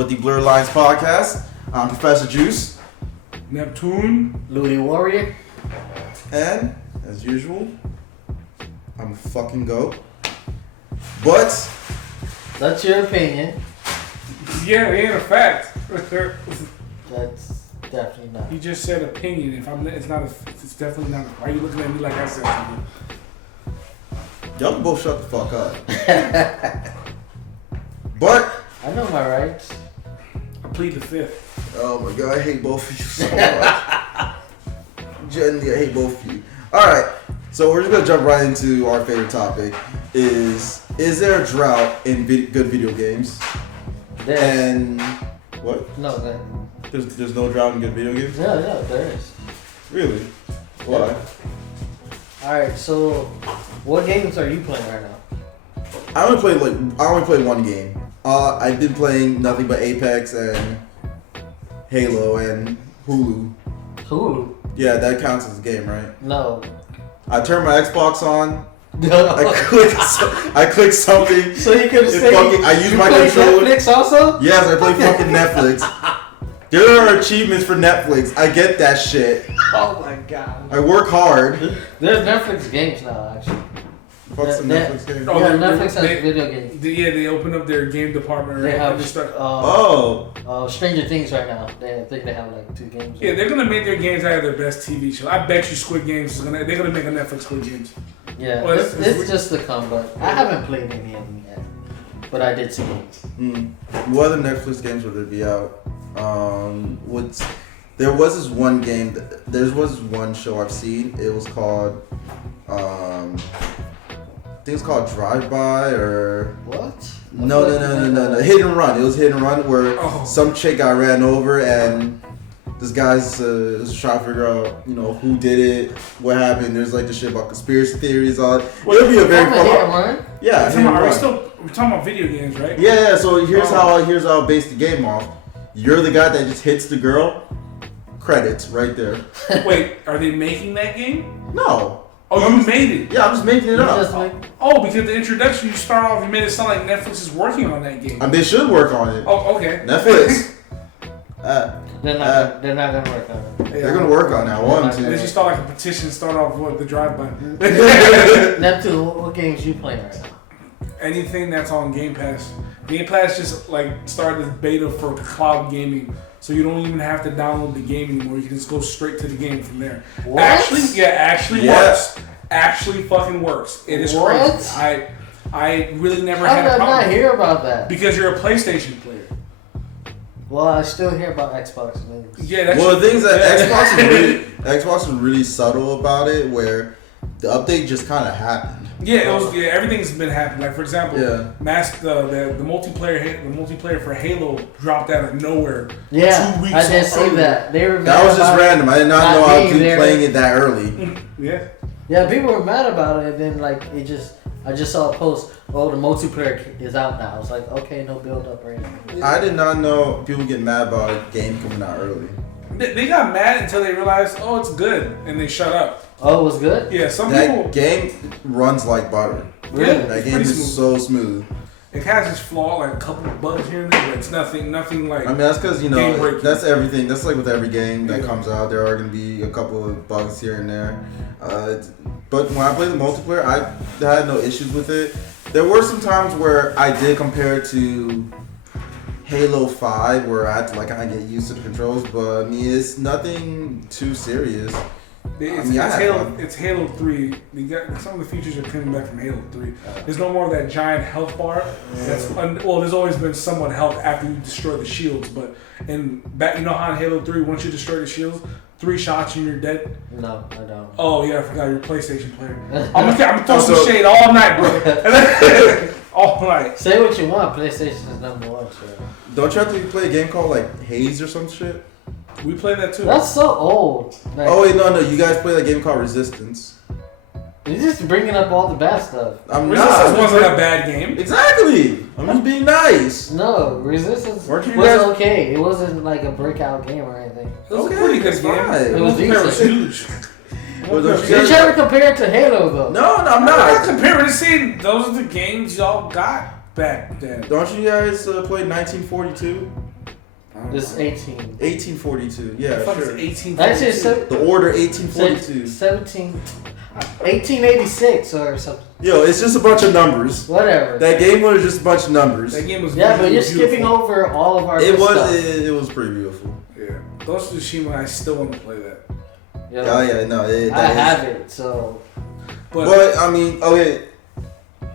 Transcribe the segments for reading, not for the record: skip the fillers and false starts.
with the Blerd Lines podcast. I'm Professor Juice. Neptune. Louis Warrior. And, as usual, I'm a fucking goat. But... That's your opinion. Yeah, it ain't a fact. That's definitely not. You just said opinion. It's definitely not. Why are you looking at me like I said something? Y'all can both shut the fuck up. But... I know my rights. I plead the fifth. Oh my god, I hate both of you so much. Genuinely, I hate both of you. Alright, so we're just gonna jump right into our favorite topic. Is there a drought in good video games? And... What? No, There's no drought in good video games? No, there is. Really? Why? Alright, so what games are you playing right now? I only play one game. I've been playing nothing but Apex and Halo and Hulu. Hulu? Yeah, that counts as a game, right? No. I turned my Xbox on. No. I clicked something. So you could say I use my controller. Netflix also? Yes, I play fucking Netflix. There are achievements for Netflix. I get that shit. Oh my god. I work hard. There's Netflix games now, actually. What's the Netflix game? Oh, yeah, Netflix has video games. They open up their game department. They have Stranger Things right now. I think they have like 2 games. Yeah, they're gonna make their games out of their best TV show. I bet you Squid Games they're gonna make a Netflix Squid Games. Yeah, well, it's just to come, but I haven't played any of them yet. But I did see them. What other Netflix games would there be out? There was this one game. There was this one show I've seen. It was called. I think it's called Drive By or what? No. Hit and Run. It was Hit and Run where some chick got ran over and this guy's trying to figure out who did it, what happened. There's like this shit about conspiracy theories on. It'll be a very fun. Hit and Run? Yeah. We're talking about video games, right? Yeah. So here's how I base the game off. You're the guy that just hits the girl. Credits right there. Wait, are they making that game? No. Oh, you made it? Yeah, I'm just making it up. Because the introduction, you start off, you made it sound like Netflix is working on that game. They should work on it. Oh, okay. Netflix. They're not gonna work on it. They're gonna work on that one too. They should start like a petition, start off with the drive-by. Neptune, what games you playing right now? Anything that's on Game Pass. Game Pass just like started this beta for cloud gaming. So you don't even have to download the game anymore. You can just go straight to the game from there. What? Actually works. Actually fucking works. It is crazy. I really never had a problem. How did I not hear about that? Because you're a PlayStation player. Well, I still hear about Xbox games. Yeah, the thing is that Xbox is really subtle about it, where the update just kind of happened. Yeah, everything's been happening. Like for example, the multiplayer for Halo dropped out of nowhere. Yeah, 2 weeks I did see that. That was just random. I did not know I was playing it that early. Yeah. Yeah, people were mad about it, and then I just saw a post. Oh, the multiplayer is out now. I was like, okay, no build up or anything. I did not know people get mad about a game coming out early. They got mad until they realized, it's good, and they shut up. Oh, it was good? Yeah, that game runs like butter. Really? Yeah, that game is so smooth. It has its flaw, like a couple of bugs here and there, but it's nothing like. That's because that's everything. That's like with every game that comes out. There are going to be a couple of bugs here and there. But when I played the multiplayer, I had no issues with it. There were some times where I did compare it to Halo 5, where I had to kind of get used to the controls, but it's nothing too serious. It's Halo 3. Some of the features are coming back from Halo 3. There's no more of that giant health bar. There's always been somewhat health after you destroy the shields, but how in Halo 3, once you destroy the shields, 3 shots and you're dead? No, I don't. Oh yeah, I forgot you're a PlayStation player. I'm gonna throw some shade all night, bro. All night. Say what you want. PlayStation is number 1. So. Don't you have to play a game called Haze or some shit? We play that too. That's so old. Oh wait, no. You guys play that game called Resistance. You're just bringing up all the bad stuff. Resistance wasn't a bad game. Exactly. I'm just being nice. No, Resistance was okay. It wasn't like a breakout game or anything. It was a pretty good game. It was huge. You're trying to compare it to Halo though. No, I'm not. I'm not comparing to see those are the games y'all got back then. Don't you guys play 1942? This is 18. 1842. Yeah, sure. 1842. Actually, The order 1842. 1886 or something. Yo, it's just a bunch of numbers. Whatever. That game was just a bunch of numbers. That game was but you're beautiful. skipping over all of our It good was stuff. it was pretty beautiful. Yeah. Ghost of Tsushima, I still want to play that. Yeah. Oh yeah, no, I have it, so. But I mean, okay.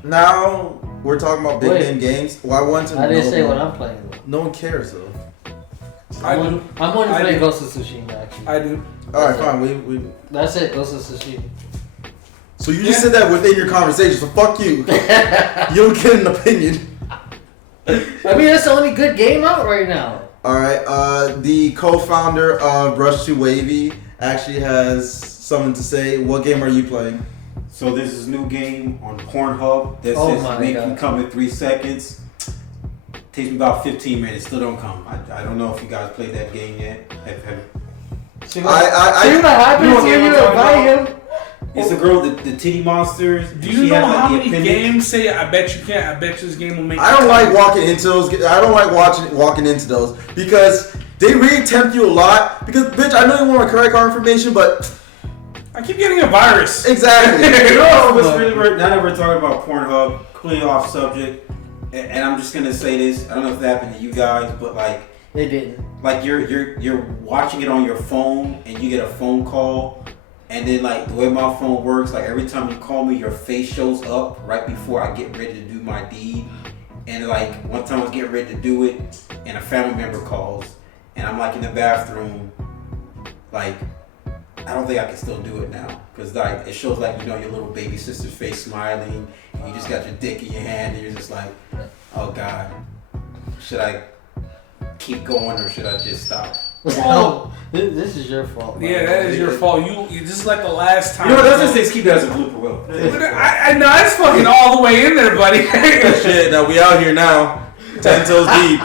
Now we're talking about big name games. Well, I want to. I didn't say what I'm playing though. No one cares though. I do. I'm only playing Ghost of Tsushima actually. I do. All right, fine. We. That's it. Ghost of Tsushima. So you just said that within your conversation. So fuck you. You don't get an opinion. I mean, that's the only good game out right now. All right. The co-founder of Rush to Wavy actually has something to say. What game are you playing? So this is a new game on Pornhub that Oh says my make God. you come in 3 seconds. Takes me about 15 minutes, still don't come. I don't know if you guys played that game yet. See what happens You know what when game you I'm talking invite him? It's a girl, the titty monsters. Do you know how many games say I bet you can't? I bet you this game will make. I don't like walking into those. I don't like walking into those because they really tempt you a lot. Because bitch, I know you want my credit card information, but I keep getting a virus. exactly. You know what's really weird? Now that we're talking about Pornhub, completely off subject, and I'm just gonna say this. I don't know if that happened to you guys, but like They didn't. like you're watching it on your phone and you get a phone call. And then, like, the way my phone works, like, every time you call me, your face shows up right before I get ready to do my deed. And, like, one time I was getting ready to do it, and a family member calls, and I'm, like, in the bathroom, like, I don't think I can still do it now. Because, like, it shows, like, you know, your little baby sister's face smiling, and you just got your dick in your hand, and you're just like, oh, God, should I keep going or should I just stop? Oh, this is your fault. Man. Yeah, that is your fault. You just like the last time. You know, that's just keep it as a blooper, Will. I know it's fucking all the way in there, buddy. Shit, now we out here now. 10 toes deep.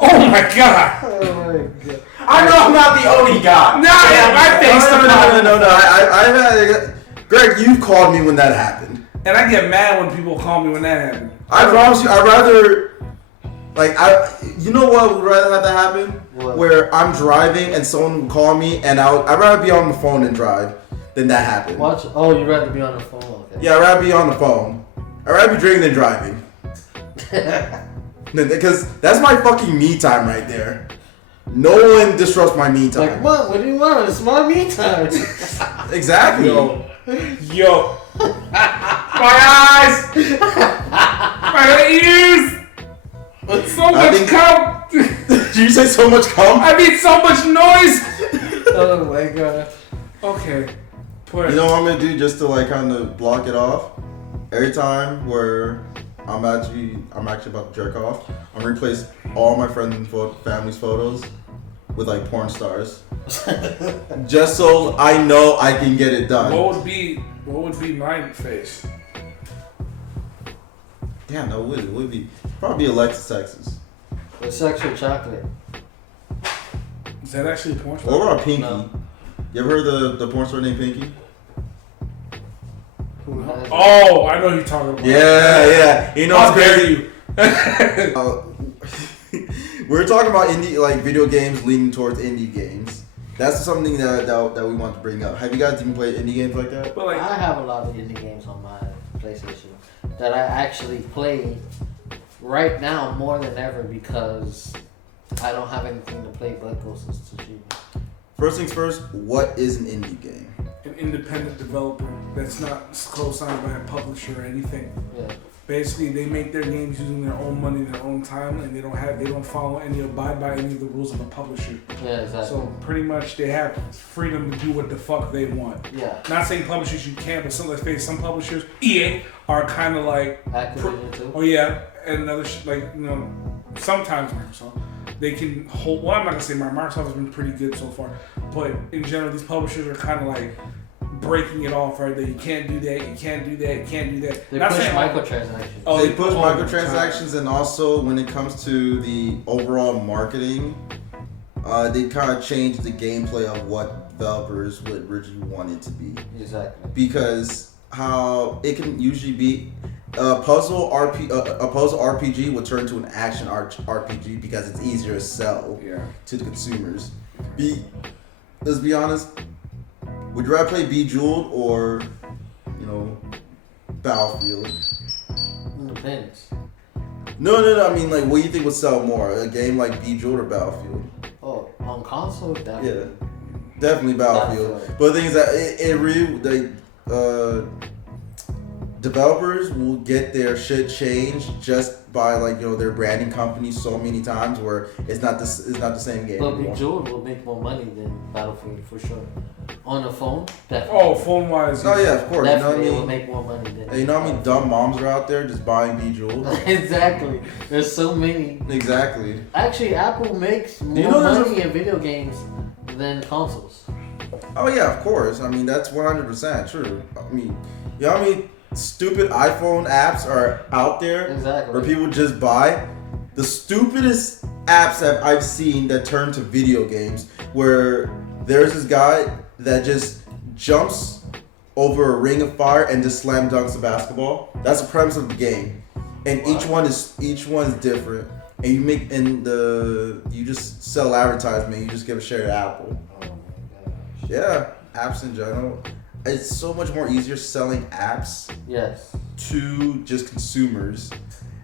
Oh my god. Oh my God. I know I'm not the only guy. My face. No. I've had. Greg, you called me when that happened. And I get mad when people call me when that happens. I promise you, I'd rather. You know what would rather have that happen? What? Where I'm driving and someone would call me and I'd rather be on the phone and drive than that happen. Watch. Oh, you'd rather be on the phone. Okay. Yeah, I'd rather be on the phone. I'd rather be drinking than driving. Because that's my fucking me time right there. No one disrupts my me time. Like, what do you want? It's my me time. Exactly. Yo. My eyes. My ears. So much cum. Did you say so much cum? I mean, so much noise. Oh my God. Okay. You know what I'm gonna do just to like kind of block it off? Every time where I'm actually about to jerk off, I'm gonna replace all my friends and family's photos with like porn stars, just so I know I can get it done. What would be my face? Damn, no, it would be probably Alexis Texas. With sexual chocolate. Is that actually a porn star? Or about Pinky. No. You ever heard the porn star named Pinky? Who has it? Oh, I know who you're talking about. Yeah. You know How what's dare crazy? you? We're talking about indie, like video games leaning towards indie games. That's something that we want to bring up. Have you guys even played indie games like that? But like, I have a lot of indie games on my PlayStation that I actually play right now more than ever because I don't have anything to play but Ghost of Tsushima. First things first, what is an indie game? an independent developer that's not co-signed by a publisher or anything. Yeah. Basically, they make their games using their own money, their own time, and they don't follow abide by any of the rules of a publisher. Yeah, exactly. So pretty much they have freedom to do what the fuck they want. Yeah. Not saying publishers you can't, but some, let's face it, some publishers, EA, are kind of like Activision too. Oh yeah, and other sometimes Microsoft, they can hold. Well, I'm not gonna say Microsoft has been pretty good so far, but in general, these publishers are kind of like breaking it off, right? That you can't do that, you can't do that, you can't do that. They Not push saying microtransactions. Oh, They push microtransactions, and also when it comes to the overall marketing, they kind of changed the gameplay of what developers would originally want it to be. Exactly. Because how it can usually be, a puzzle RPG would turn to an action RPG because it's easier to sell to the consumers. Let's be honest. Would you rather play Bejeweled or, Battlefield? Depends. No. I mean, like, what do you think would sell more? A game like Bejeweled or Battlefield? Oh, on console, definitely. Yeah, definitely Battlefield. But the thing is that it really, developers will get their shit changed just by their branding company so many times where it's not the same game. But Bejeweled will make more money than Battlefield for sure. On the phone, definitely. Oh, phone wise. Oh yeah, of course. Definitely, it will make more money than. You know how many dumb moms are out there just buying Bejeweled? Exactly. There's so many. Exactly. Actually, Apple makes more money in video games than consoles. Oh yeah, of course. I mean that's 100% true. I mean, you know how many stupid iPhone apps are out there where people just buy? The stupidest apps that I've seen that turn to video games where there's this guy that just jumps over a ring of fire and just slam dunks a basketball. That's the premise of the game, and each one is different. And you just sell advertisement. You just give a share to Apple. Oh my gosh. Yeah, apps in general. It's so much more easier selling apps. Yes. To just consumers,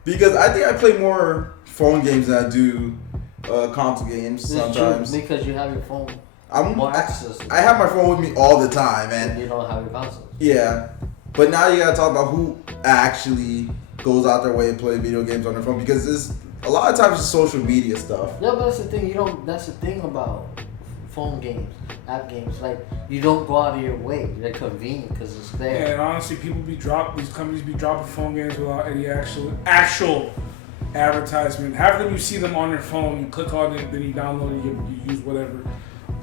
because I think I play more phone games than I do console games sometimes. True, because you have your phone. More access. I have my phone with me all the time, man. And you don't have your console. Yeah, but now you gotta talk about who actually goes out their way to play video games on their phone, because it's a lot of times it's social media stuff. Yeah, but that's the thing. That's the thing about phone games, app games. Like you don't go out of your way. They're convenient because it's there. Yeah, and honestly, these companies be dropping phone games without any actual advertisement. Half of them you see them on your phone. You click on it, then you download it, you use whatever.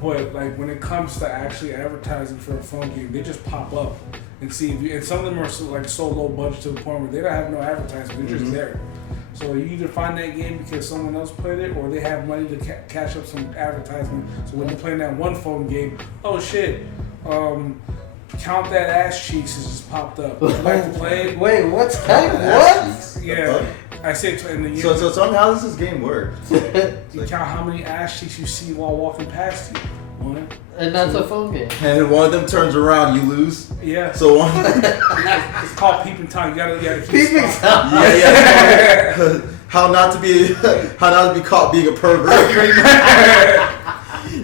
But like when it comes to actually advertising for a phone game, they just pop up and see. And some of them are so low budget to the point where they don't have no advertisement. They're just there. So you either find that game because someone else played it, or they have money to catch up some advertisement. So when you're playing that one phone game, oh shit, Count That Ass Cheeks has just popped up. Would you like to play it? Wait, what's that? What? Yeah. I say in the year. So tell me, how does this game work? You count how many ass cheeks you see while walking past you. One. And that's a phone game. And one of them turns around, you lose. Yeah. So one. It's called peeping Tom. You gotta keep Peeping Tom. Yeah. How not to be caught being a pervert.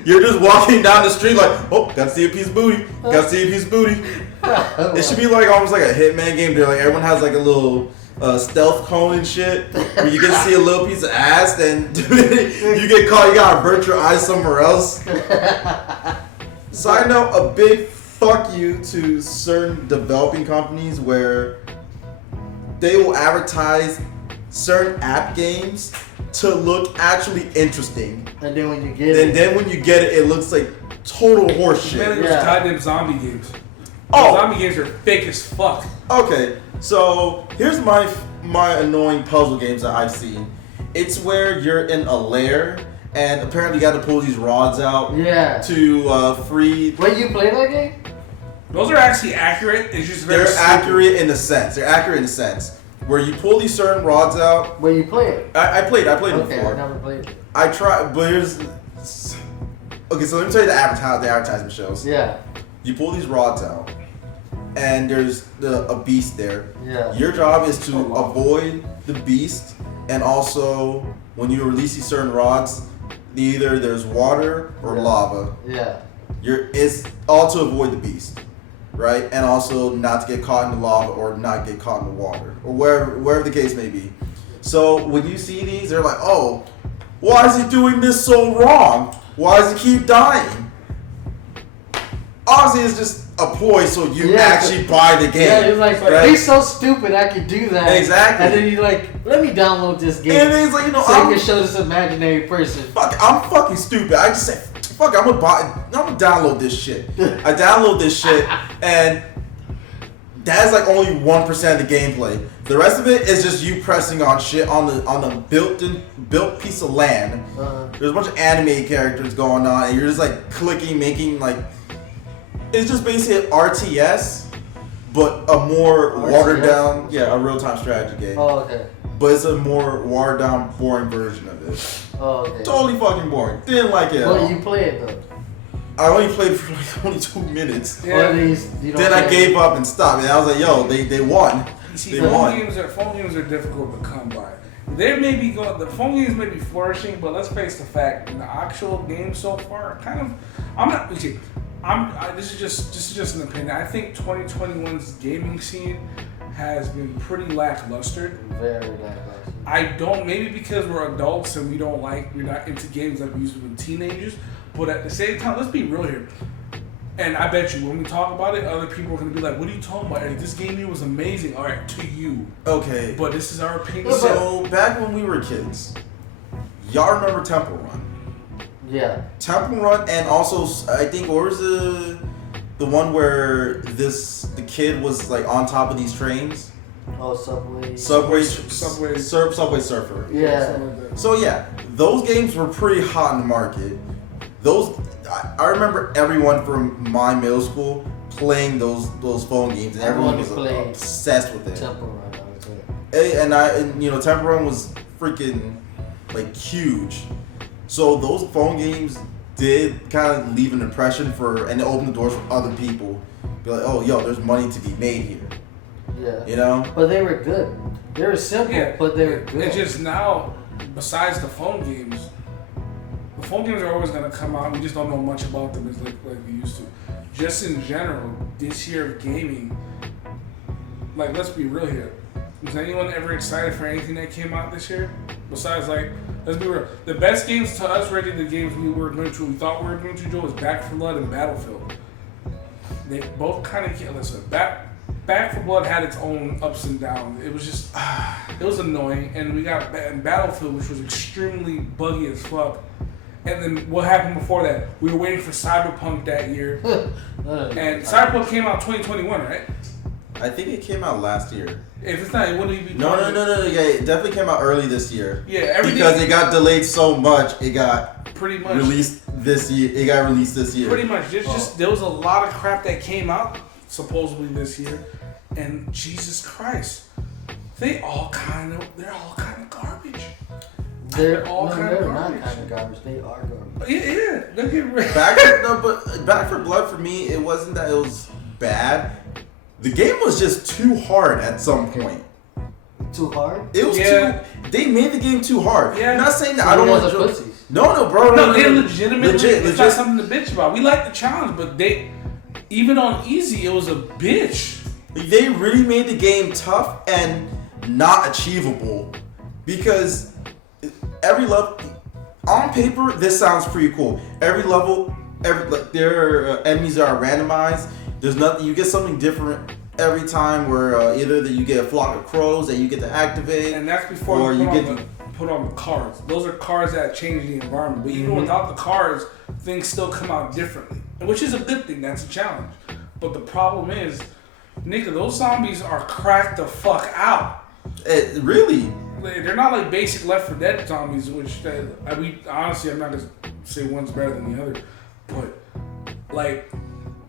You're just walking down the street like, oh, gotta see a piece of booty. Gotta see a piece of booty. It should be like almost like a Hitman game. There, like everyone has like a little stealth cone and shit. Where you get to see a little piece of ass, then you get caught. You gotta avert your eyes somewhere else. Side note: a big fuck you to certain developing companies where they will advertise certain app games to look actually interesting. And then when you get it, it looks like total horseshit. Man, there's goddamn zombie games. Oh, zombie games are fake as fuck. Okay, so here's my annoying puzzle games that I've seen. It's where you're in a lair and apparently you got to pull these rods out. Yeah. To free. Wait, you play that game? Those are actually accurate. It's just very. They're accurate in a sense. Where you pull these certain rods out. Where you play it? I played it before. I never played it. I tried, but here's. Okay, so let me tell you the advertisement shows. Yeah. You pull these rods out, and there's a beast there. Yeah. Your job is to avoid the beast, and also when you release these certain rods, either there's water or lava. Yeah. It's all to avoid the beast. Right, and also not to get caught in the lava or not get caught in the water or wherever the case may be. So when you see these, they're like, "Oh, why is he doing this so wrong? Why does he keep dying?" Obviously, it's just a ploy so you actually buy the game. Yeah, it's like, right? He's so stupid I could do that. Exactly. And then you're like, let me download this game. And it's like, so you can show this imaginary person. Fuck, I'm fucking stupid. I just say, fuck, I'm gonna download this shit. I download this shit, and that's like only 1% of the gameplay. The rest of it is just you pressing on shit on the built piece of land. There's a bunch of anime characters going on, and you're just like clicking, making like. It's just basically RTS, but a more RTS? watered down, a real-time strategy game. Oh, okay. But it's a more watered down, boring version of it. Oh, okay. Totally fucking boring. Didn't like it at all. Well, you play it though. I only played it for like only 2 minutes. Or at least you don't Then I play gave it. up and stopped. And I was like, yo, they won. You see, They phone won. games are difficult to come by. The phone games may be flourishing, but let's face the fact, in the actual game so far, this is just an opinion. I think 2021's gaming scene has been pretty lackluster. Very lackluster. I don't, maybe because we're adults and we're not into games like we used to be teenagers, but at the same time, let's be real here. And I bet you when we talk about it, other people are going to be like, what are you talking about? This game here was amazing. All right, to you. Okay. But this is our opinion. So, back when we were kids, y'all remember Temple Run? Yeah. Temple Run, and also, I think, what was the one where the kid was like on top of these trains? Oh, Subway Surfer. Yeah. So yeah, those games were pretty hot in the market. I remember everyone from my middle school playing those phone games, and everyone was obsessed with it. Temple Run, I would say. And Temple Run was freaking like huge. So those phone games did kind of leave an impression and open the doors for other people. Be like, oh, yo, there's money to be made here. Yeah. You know? But they were good. They were simple, but they were good. It's just now, besides the phone games are always going to come out. We just don't know much about them as like we used to. Just in general, this year of gaming, like, let's be real here. Was anyone ever excited for anything that came out this year? Besides, like, let's be real. The best games to us, the games we thought we were going to enjoy was Back 4 Blood and Battlefield. They both kind of, listen, Back 4 Blood had its own ups and downs. It was just, it was annoying. And we got Battlefield, which was extremely buggy as fuck. And then what happened before that? We were waiting for Cyberpunk that year. And Cyberpunk came out 2021, right? I think it came out last year. If it's not, it wouldn't even be. No. Yeah, it definitely came out early this year. Yeah, everything. Because it got delayed so much, it got pretty much released this year. It got released this year. Pretty much. There was a lot of crap that came out supposedly this year, and Jesus Christ, they're all kind of garbage. They're all kind of not garbage. kind of garbage. They are garbage. Yeah. Don't get rid. Back 4 Blood for me, it wasn't that it was bad. The game was just too hard at some point. Too hard? It was too. They made the game too hard. Yeah. I'm not saying that I don't want to. pussies. No, bro. No, they're legitimately. Legit. It's not something to bitch about. We like the challenge, but even on easy, it was a bitch. They really made the game tough and not achievable because every level, on paper, this sounds pretty cool. Every level, their enemies are randomized. There's nothing. You get something different every time. Where either that you get a flock of crows that you get to activate, And that's before you put on the cards. Those are cards that change the environment. But even without the cards, things still come out differently, which is a good thing. That's a challenge. But the problem is, nigga, those zombies are cracked the fuck out. Really? They're not like basic Left 4 Dead zombies, honestly, I'm not gonna say one's better than the other, but like.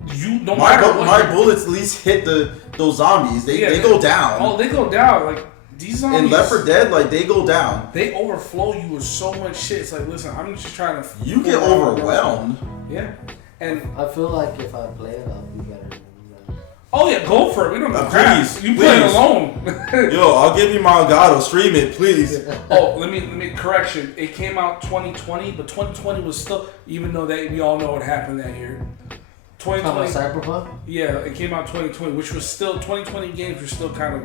My bullets at least hit those zombies. They go down. Oh, they go down. Like these zombies. In Left 4 Dead, like they go down. They overflow you with so much shit. It's like, listen, I'm just trying to. You get overwhelmed. Yeah, and I feel like if I play it, I'll be better than you guys. Oh yeah, go for it. We don't know. Please, you play it alone. Yo, I'll give you my Elgato. Stream it, please. Oh, let me correction. It came out 2020, but 2020 was still, even though we all know what happened that year. 2020. Cyberpunk? Yeah, it came out 2020, which was still 2020 games were still kind of.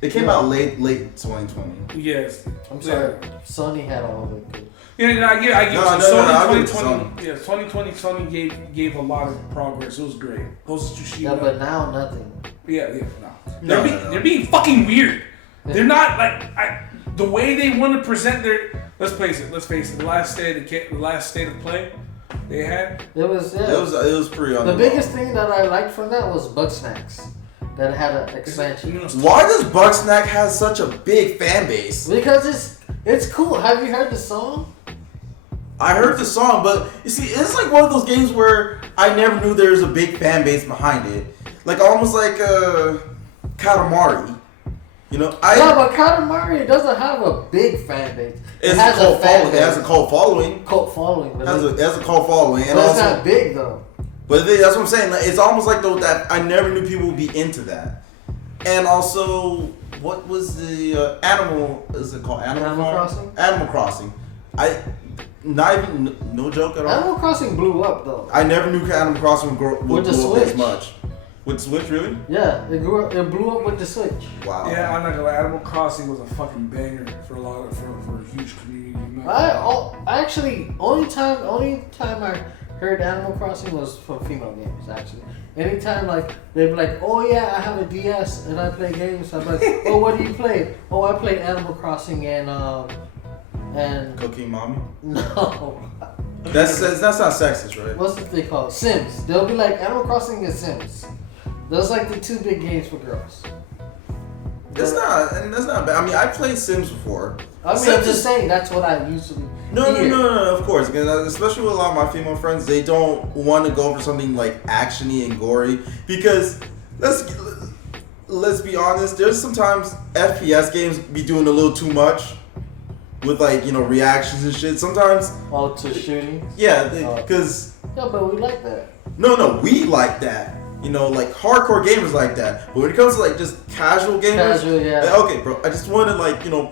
It came out late 2020. Yes. I'm sorry. Sony had all of it good. Yeah, I get. No, Sony no, 2020. Yeah, 2020 Sony gave a lot of progress. It was great. Those Tsushima. Yeah, but now nothing. Yeah, no. They're being fucking weird. They're not like the way they want to present their. Let's face it. The last state of play they had. It was pretty. The biggest thing that I liked from that was Bugsnax. That had an expansion. Why does Bugsnax have such a big fan base? Because it's cool. Have you heard the song? I heard the song, but you see, it's like one of those games where I never knew there was a big fan base behind it. Like almost like Katamari. You know, yeah, but Katamari doesn't have a big fan base. It has a cult following. But It has a cult following, and it's also not big though. But that's what I'm saying. Like, it's almost like though that I never knew people would be into that. And also, what was the Animal? Is it called Animal Crossing? Animal Crossing. No joke at all. Animal Crossing blew up though. I never knew Animal Crossing would blow up Switch. as much. With Switch, really? Yeah, it blew up with the Switch. Wow. Yeah, I'm not gonna lie. Animal Crossing was a fucking banger for a huge community. You know? I actually only time I heard Animal Crossing was from female games. Actually, anytime like they'd be like, "Oh yeah, I have a DS and I play games." I'm like, "Oh, what do you play?" "Oh, I play Animal Crossing and Cooking Mommy. No. That's not sexist, right? What's the thing called? Sims. They'll be like Animal Crossing and Sims. Those like the two big games for girls. That's not bad. I mean, I played Sims before. I mean, I'm just saying that's what I usually. No, of course. Especially with a lot of my female friends, they don't want to go for something like actiony and gory because let's be honest. There's sometimes FPS games be doing a little too much with reactions and shit. Sometimes. Oh, to shooting. Yeah, because. Yeah, but we like that. No, we like that. Like hardcore gamers like that. But when it comes to just casual gamers, okay, bro. I just want to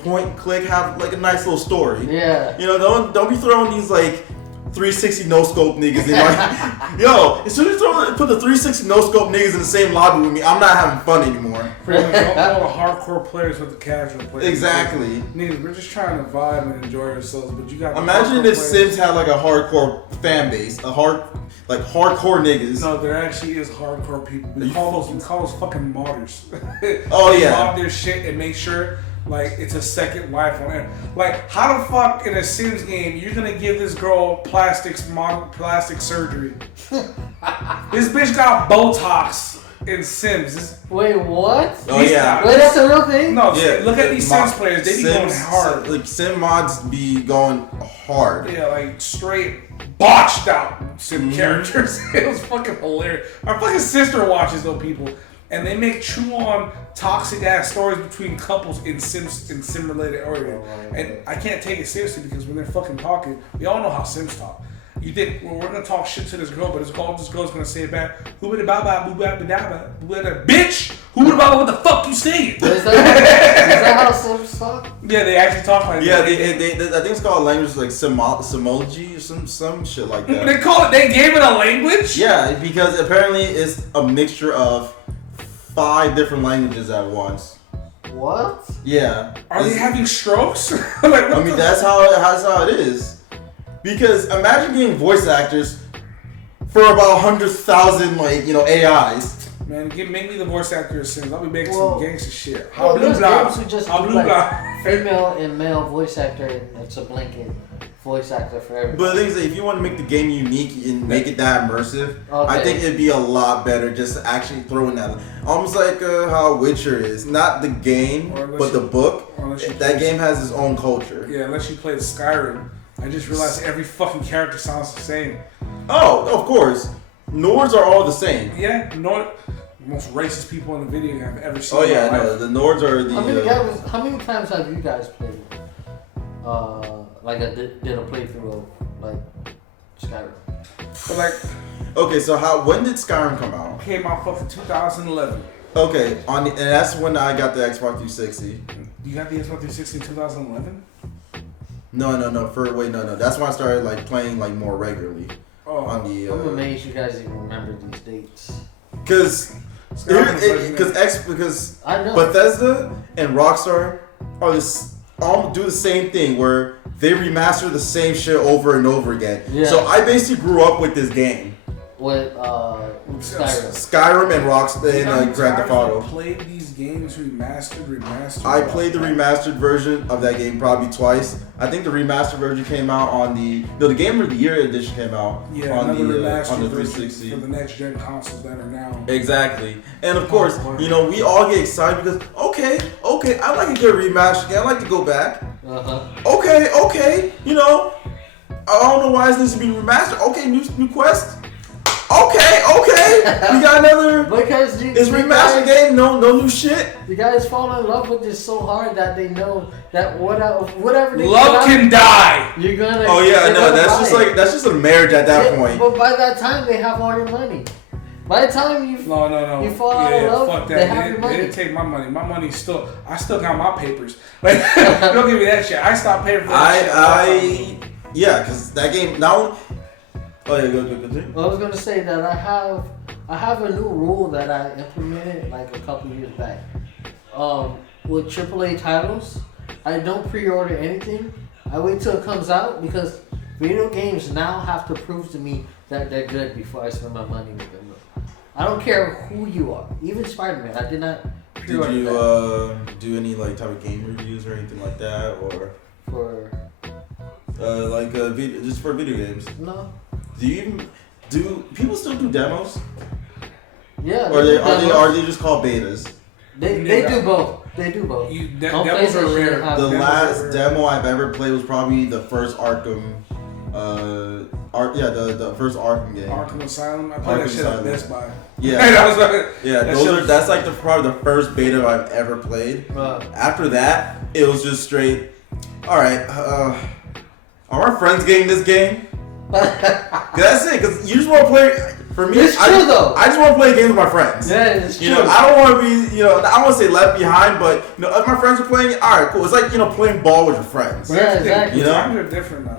point and click, have a nice little story. Yeah. Don't be throwing these 360 no scope niggas in yo. As soon as you put the 360 no scope niggas in the same lobby with me, I'm not having fun anymore. All the hardcore players with the casual players. Exactly. Niggas, we're just trying to vibe and enjoy ourselves, but you got. Imagine if Sims had a hardcore fan base, hardcore niggas. No, there actually is hardcore people. We call those fucking modders. Oh yeah. Mod their shit and make sure it's a second life on it. How the fuck in a Sims game you're gonna give this girl plastic surgery? This bitch got Botox in Sims. Wait, what? Oh yeah. Wait, that's a real thing? No, yeah. Look at these Sims players. They be going hard. Sim mods be going hard. Yeah, straight botched out Sim characters. It was fucking hilarious. My fucking sister watches those people, and they make true on toxic ass stories between couples in sim related areas. And I can't take it seriously because when they're fucking talking, we all know how Sims talk. You think, well, we're gonna talk shit to this girl, but this girl's gonna say it back. Bitch! What the fuck you saying? Is that how Sims talk? Yeah, they actually talk like that. Yeah, they I think it's called a language Simology or some shit like that. They gave it a language? Yeah, because apparently it's a mixture of 5 different languages at once. What? Yeah. Are they having strokes? That's how it is. Because imagine getting voice actors for about 100,000 AIs. Man, make me the voice actor of Sims. I'll be making some gangster shit. There's games who just do female and male voice actor, and it's a blanket voice actor for everybody. But the thing is, if you want to make the game unique and make it that immersive, I think it'd be a lot better just to actually throw in that. Almost like how Witcher is. Not the game, but the book. That game has its own culture. Yeah, unless you played Skyrim. I just realized every fucking character sounds the same. Oh, of course. Nords are all the same. Yeah, the most racist people in the video game I've ever seen. Oh yeah, no, the Nords are the. How many times have you guys played? Did a playthrough of Skyrim? But okay, so when did Skyrim come out? Came out fucking 2011. Okay, and that's when I got the Xbox 360. You got the Xbox 360 in 2011? No. That's when I started playing more regularly. Oh, I'm amazed you guys even remember these dates. Because Bethesda and Rockstar do the same thing where they remaster the same shit over and over again. Yeah. So I basically grew up with this game. With Skyrim and Rockstar and Grand Theft Auto. Played these games remastered. I played the remastered version of that game probably twice. I think the remastered version came out on the Game of the Year edition came out on the 360 for the next gen consoles that are now. Exactly, and of course, we all get excited because okay, I like to get a remastered game. I like to go back. Uh-huh. Okay, I don't know why this needs to be remastered. Okay, new quest. Okay. We got another. Because it's remastered game. No new shit. You guys fall in love with this so hard that they know that whatever they love can die. You're gonna. Oh yeah, no, that's just a marriage at that point. But by that time, they have all your money. By the time you No. you fall out of love, fuck that. they have your money. They didn't take my money. My money's still. I still got my papers. Like, don't give me that shit. I stopped paying for that shit. Yeah, because that game now. Oh yeah, go. I was gonna say that I have a new rule that I implemented like a couple years back. With AAA titles, I don't pre-order anything. I wait till it comes out because video games now have to prove to me that they're good before I spend my money with them. I don't care who you are. Even Spider-Man, I did not pre-order. Did you do any like type of game reviews or anything like that, or for just for video games? No. Do people still do demos? Yeah. Or are they just called betas? They do both. They do both. Demos are rare. The last demo I've ever played was probably the first Arkham. The first Arkham game. Arkham Asylum. I played that shit at Best Buy. Yeah, that's like probably the first beta I've ever played. After that, it was just straight. All right, are our friends getting this game? That's it. Because you just want to play. For me, it's true though. I just want to play games with my friends. Yeah, it's true. I don't want to be, I don't want to say left behind, but if my friends are playing, all right, cool. It's like playing ball with your friends. Yeah, exactly. Friends are different now.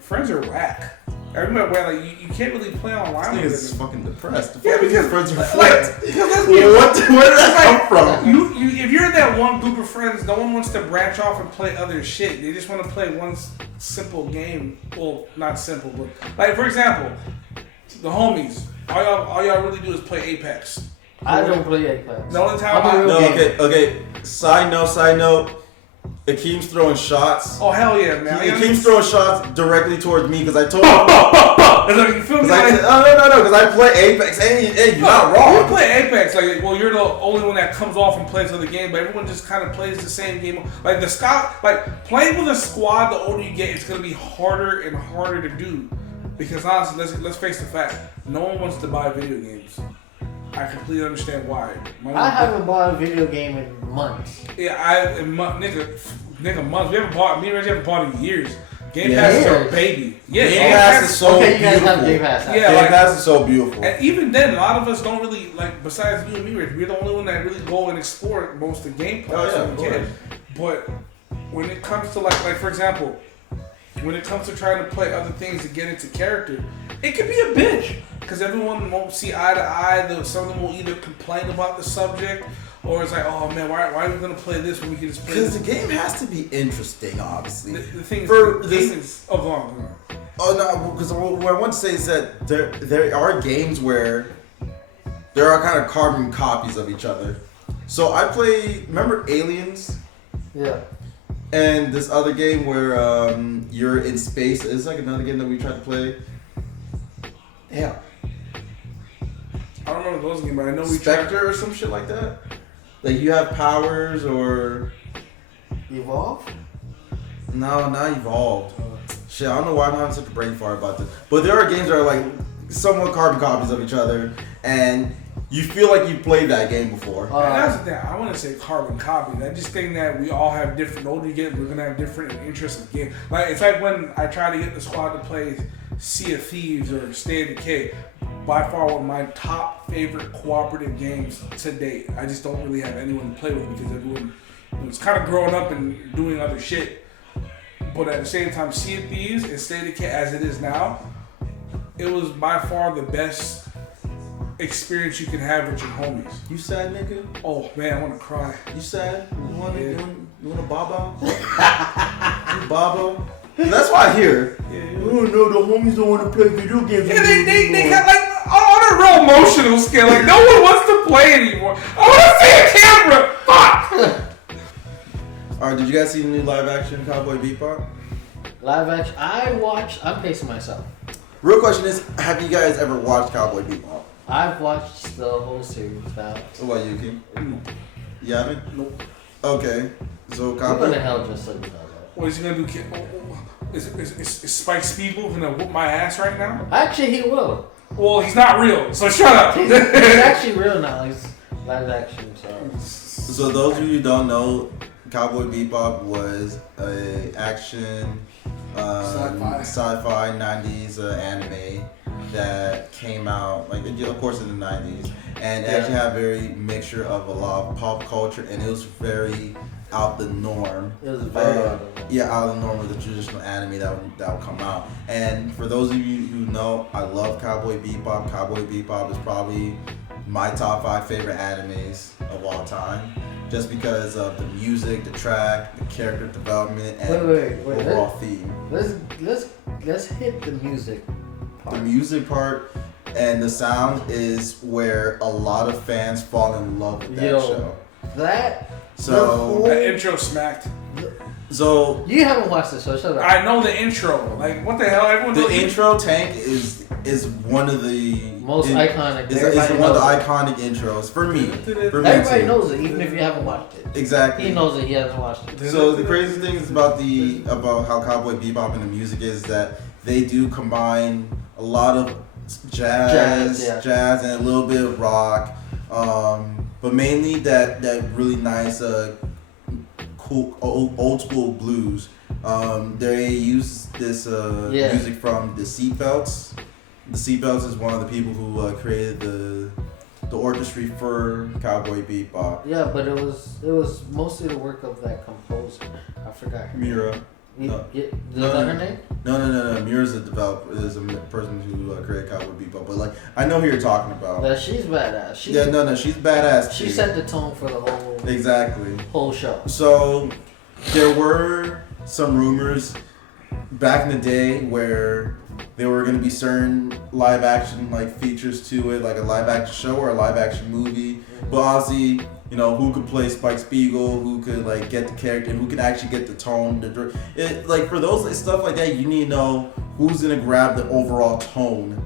Friends are whack. I remember when you can't really play online. This nigga's fucking depressed. Yeah, because friends are where did that come from? If you're in that one group of friends, no one wants to branch off and play other shit. They just want to play one simple game. Well, not simple, but like for example, the homies. All y'all really do is play Apex. I don't play Apex. The only time okay. Side note. Akeem's throwing shots. Oh hell yeah, man! Akeem's throwing shots directly towards me because I told him. You feel me? No, because I play Apex. Hey, you're not wrong. You play Apex, you're the only one that comes off and plays other game, but everyone just kind of plays the same game. Like the squad, playing with a squad, the older you get, it's gonna be harder and harder to do. Because honestly, let's face the fact, no one wants to buy video games. I completely understand why. I haven't bought a video game in months. Yeah, nigga, months. Me and Reggie haven't bought in years. Game Pass is our baby. Yeah, Game Pass is so beautiful. Game Pass is so beautiful. And even then, a lot of us don't really besides you and me, Reggie, we're the only one that really go and explore most of the game Pass. But when it comes to for example, when it comes to trying to play other things to get into character, it can be a bitch. Because everyone won't see eye to eye. Some of them will either complain about the subject, or it's like, oh man, why are we going to play this when we can just play this? Because the game has to be interesting, obviously. The thing is, the game is... Oh, go on. Oh, no, because what I want to say is that there are games where there are kind of carbon copies of each other. So I remember Aliens? Yeah. And this other game where you're in space. It's like another game that we tried to play. Yeah. I don't remember those games, but I know we Spectre or some shit like that. Like you have powers or Evolve? No, not Evolved. Shit, I don't know why I'm having such a brain fart about this. But there are games that are somewhat carbon copies of each other, and you feel like you played that game before. That's the thing. I want to say carbon copies. I just think that we all have different. Older you get, we're gonna have different interests in games. It's like when I try to get the squad to play Sea of Thieves or State of Decay. By far one of my top favorite cooperative games to date. I just don't really have anyone to play with because everyone was kind of growing up and doing other shit. But at the same time, Sea of Thieves and State of Decay as it is now, it was by far the best experience you can have with your homies. You sad, nigga? Oh man, I want to cry. You sad? You want a baba? You baba? That's why I hear. Oh no, the homies don't want to play video games. Yeah, they got on a real emotional scale. No one wants to play anymore. I want to see a camera. Fuck. Alright, did you guys see the new live action Cowboy Bebop? Live action. I'm pacing myself. Real question is, have you guys ever watched Cowboy Bebop? I've watched the whole series now. What about you, Kim? No. You haven't? Nope. Okay. So I'm Cowboy. going to hell just so you know that. What is he gonna do? Is Spike Spiegel gonna whoop my ass right now? Actually, he will. Well, he's not real, so shut up. He's actually real now. He's live action. So those of you who don't know, Cowboy Bebop was a action sci-fi 90s anime that came out, like, of course, in the 90s, and actually had a very mixture of a lot of pop culture, and it was very out the norm. It was very out of the norm of the traditional anime that would come out. And for those of you who know, I love Cowboy Bebop. Cowboy Bebop is probably my top 5 favorite animes of all time, just because of the music, the track, the character development, and overall theme. Let's hit the music part. The music part and the sound is where a lot of fans fall in love with that show. That intro smacked. So you haven't watched the show, shut up. I know the intro. Like, what the hell? Everyone knows intro. Tank is one of the most iconic. It's one of the iconic intros for me. Everybody knows it, even if you haven't watched it. Exactly. He knows it. He hasn't watched it. So the crazy thing is about how Cowboy Bebop and the music is that they do combine a lot of jazz, and a little bit of rock, but mainly that really nice, cool old school blues. They use this music from the Seatbelts. The Seatbelts is one of the people who created the orchestra for Cowboy Bebop. Yeah, but it was mostly the work of that composer. I forgot. Mira. Is that her name? No. Mira's a developer. Is a person who created Cowboy Bebop. But like, I know who you're talking about. Yeah, she's badass. She's badass. She set the tone for the whole show. So there were some rumors back in the day where there were going to be certain live action like features to it, like a live action show or a live action movie. But obviously, who could play Spike Spiegel, who could like get the character, who could actually get the tone, like for those stuff like that, you need to know who's gonna grab the overall tone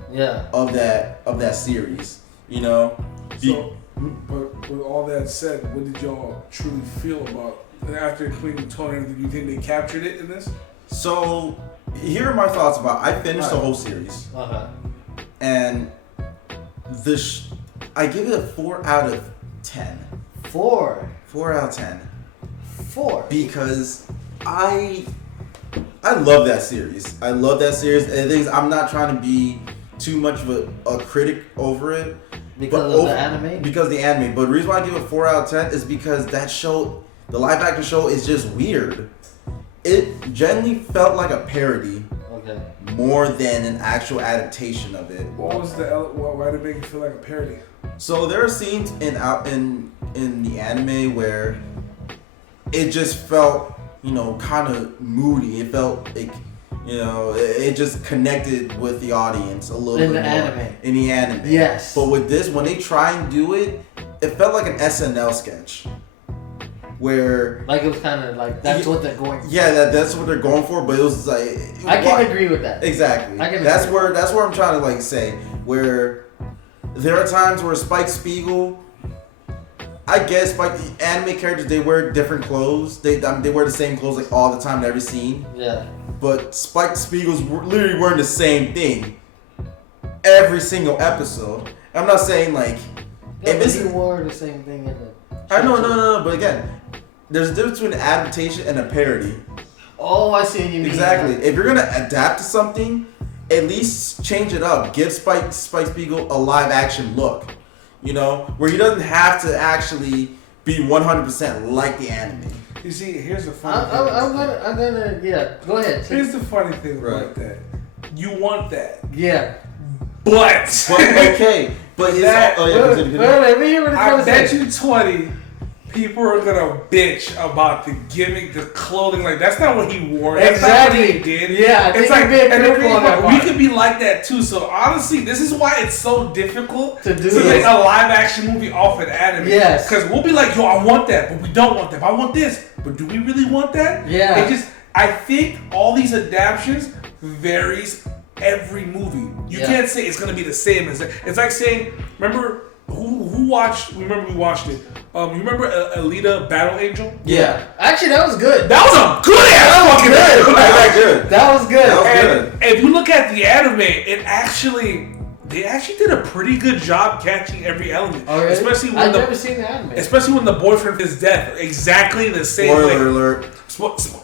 of that series. So, but with all that said, what did y'all truly feel about after including the tone and everything? Do you think they captured it in this? So here are my thoughts about. I finished the whole series, and I give it a 4 out of 10. 4 out of 10. 4 because I love that series. And the thing is, I'm not trying to be too much of a critic over it. Because of the anime? Because of the anime. But the reason why I give it 4 out of 10 is because that show, the live action show, is just weird. It generally felt like a parody. Okay. More than an actual adaptation of it. Why did it make it feel like a parody? So there are scenes in the anime where it just felt, kind of moody. It felt like, it just connected with the audience a little bit more. In the anime. Yes. But with this, when they try and do it, it felt like an SNL sketch. Where like it was kind of like that's what they're going for. Yeah, that's what they're going for, but it was like I can agree with that. Exactly. That's where I'm trying to like say where there are times where Spike Spiegel, I guess anime characters, they wear different clothes. They wear the same clothes like all the time in every scene. Yeah. But Spike Spiegel's literally wearing the same thing every single episode. I'm not saying like he wore the same thing in the. I know, no, but again, there's a difference between an adaptation and a parody. Oh, I see what you mean. Exactly. If you're gonna adapt to something, at least change it up. Give Spike Spiegel a live action look. Where he doesn't have to actually be 100% like the anime. You see, here's the funny thing. I'm gonna go ahead. Here's the funny thing about that. You want that. Yeah. But okay. But that, I bet you 20 people are gonna bitch about the gimmick, the clothing. Like that's not what he wore. That's exactly. Not what he did. Yeah, it's like we could be like that too. So honestly, this is why it's so difficult to make a live action movie off an anime. Yes, because we'll be like, yo, I want that, but we don't want that. But I want this, but do we really want that? Yeah. I think all these adaptions varies every movie. You can't say it's gonna be the same as it. It's like saying, remember we watched it. You remember Alita Battle Angel? Yeah. Actually, that was good. That was a good ass fucking anime. That was good. And if you look at the anime, they actually did a pretty good job catching every element. Oh, really? Especially when I've never seen the anime. Especially when the boyfriend is dead. Exactly the same way. Spoiler alert.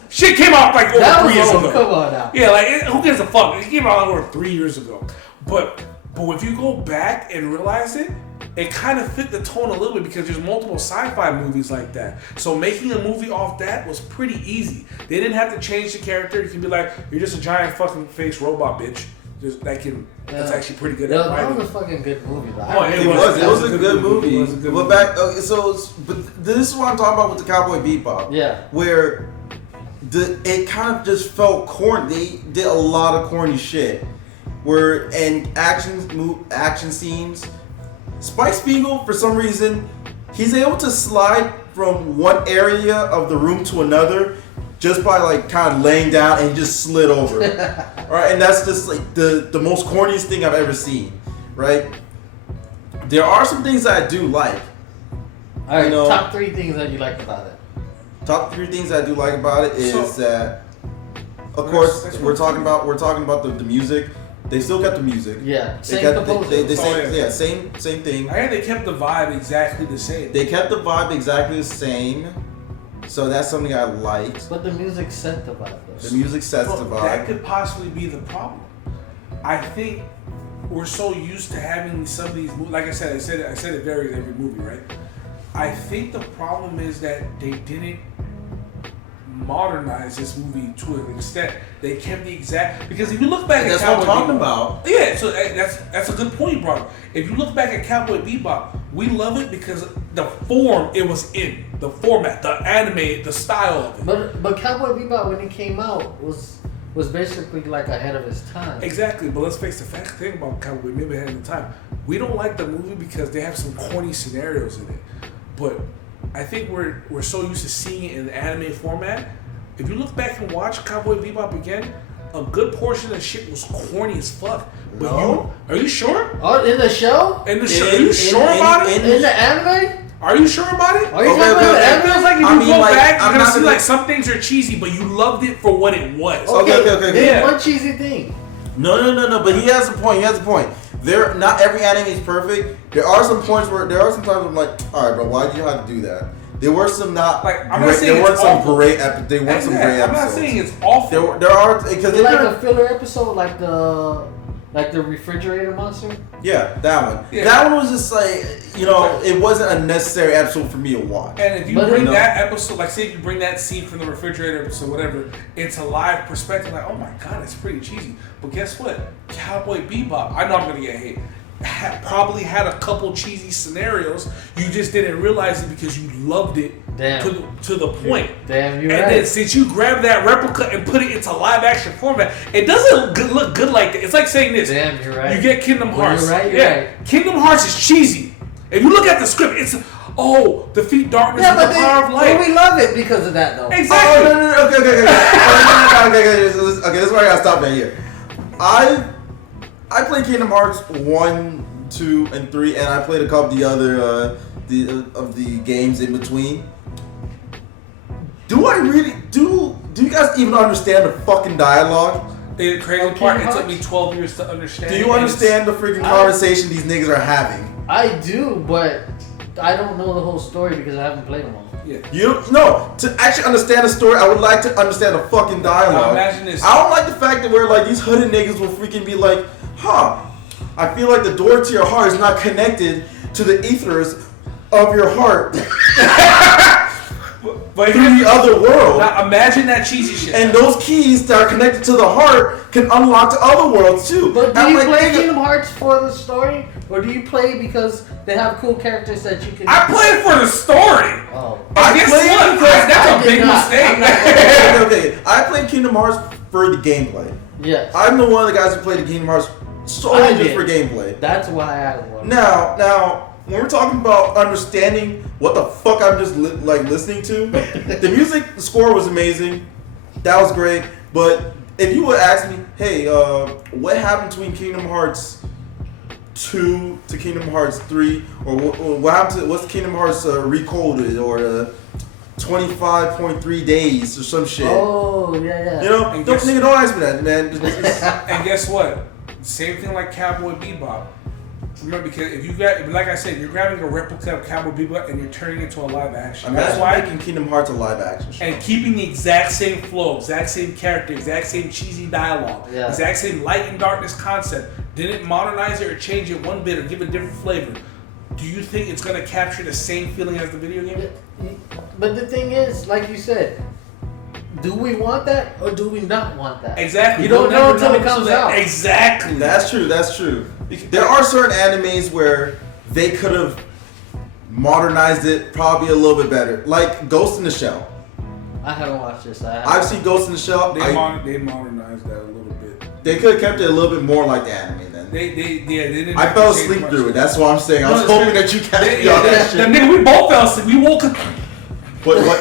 Shit came out like over 3 years ago. Come on now. Yeah, like who gives a fuck? It came out like over 3 years ago. But if you go back and realize it kind of fit the tone a little bit because there's multiple sci-fi movies like that. So making a movie off that was pretty easy. They didn't have to change the character. You can be like, you're just a giant fucking face robot bitch. That's actually pretty good. That was a fucking good movie. It was a good movie. But but this is what I'm talking about with the Cowboy Bebop. Yeah. Where it kind of just felt corny. They did a lot of corny shit. Where in action scenes, Spike Spiegel, for some reason, he's able to slide from one area of the room to another just by like kind of laying down and just slid over. Alright, and that's just like the most corniest thing I've ever seen. Right? There are some things that I do like. Alright, top 3 things that you like about it. Top 3 things I do like about it is that, of course, we're talking about the music. They still kept the music. Yeah, same thing. I heard they kept the vibe exactly the same. They kept the vibe exactly the same. So that's something I liked. But the music set the vibe. The music sets the vibe. That could possibly be the problem. I think we're so used to having some of these movies. Like I said it varies every movie, right? I think the problem is that they didn't modernize this movie to an extent. They kept the exact, because if you look back at Cowboy Bebop, that's what I'm talking about. Yeah, so that's a good point you brought up. If you look back at Cowboy Bebop, we love it because the form it was in, the format, the anime, the style of it. But Cowboy Bebop when it came out was basically like ahead of its time. Exactly, but let's face the fact thing about Cowboy Bebop ahead of the time. We don't like the movie because they have some corny scenarios in it, but I think we're so used to seeing it in the anime format. If you look back and watch Cowboy Bebop again, a good portion of the shit was corny as fuck. But are you sure? Oh, in the show? In the show? Are you sure about it? In the anime? Are you sure about it? Are you talking about the anime? It feels like if you go back, you're gonna see like some things are cheesy, but you loved it for what it was. Okay. Yeah. One cheesy thing. No. But he has a point. Not every anime is perfect. There are some times where I'm like, all right, bro, why did you have to do that? There were some not. Like I'm not saying there weren't some great. There weren't some great episodes. I'm not saying it's awful. There are because it's like a filler episode, like the refrigerator monster. Yeah, that one. Yeah. That one was just like, it wasn't a necessary episode for me to watch. And if you bring that episode, like say if you bring that scene from the refrigerator episode, whatever, it's a live perspective. Like, oh my god, it's pretty cheesy. But guess what? Cowboy Bebop. I know I'm gonna get hate. Probably had a couple cheesy scenarios. You just didn't realize it because you loved it to the point. Damn, you're right. And then since you grab that replica and put it into live action format, it doesn't look good like that. It's like saying this. Damn, you're right. You get Kingdom Hearts. You're right. Kingdom Hearts is cheesy. If you look at the script, it's defeat darkness with the power of light. But we love it because of that, though. Exactly. No. Okay, this is where I gotta stop right here. I played Kingdom Hearts 1, 2, and 3, and I played a couple of the other of the games in between. Do you guys even understand the fucking dialogue? The crazy part, it took me 12 years to understand. Do you understand the freaking conversation these niggas are having? I do, but I don't know the whole story because I haven't played them all. Yeah. To actually understand the story, I would like to understand the fucking dialogue. Now imagine this. I don't like the fact that where like these hooded niggas will freaking be like, I feel like the door to your heart is not connected to the ethers of your heart. But through the other world. Now imagine that cheesy shit. And those keys that are connected to the heart can unlock to other worlds too. But do you play Kingdom Hearts for the story? Or do you play because they have cool characters that you can... I played for the story! Oh. Guess what? That's a big mistake. Okay. I played Kingdom Hearts for the gameplay. Yes. I'm the one of the guys who played the Kingdom Hearts solely just for gameplay. That's why I won. Now, when we're talking about understanding what the fuck I'm just listening to, the music, the score was amazing. That was great. But if you would ask me, hey, what happened between Kingdom Hearts 2 to Kingdom Hearts 3, or what happened to what's Kingdom Hearts Recoded or the 25.3 days or some shit. Oh yeah. You know, nigga, don't ask me that, man. And guess what? Same thing like Cowboy Bebop. Remember, because if you got, like I said, you're grabbing a replica of Cowboy Bebop and you're turning it into a live action. That's why making Kingdom Hearts a live action show. And keeping the exact same flow, exact same character, exact same cheesy dialogue, exact same light and darkness concept. Didn't modernize it or change it one bit or give it a different flavor. Do you think it's going to capture the same feeling as the video game? But the thing is, like you said, do we want that or do we not want that? Exactly. You don't know until it comes out. Exactly. That's true. There are certain animes where they could have modernized it probably a little bit better. Like Ghost in the Shell. I haven't watched this. I've seen Ghost in the Shell. They modernized that a little bit. They could have kept it a little bit more like the anime then. They didn't. I fell asleep through it. That's what I'm saying. I was hoping that you catch me on that shit. Nigga, we both fell asleep. We woke up. What?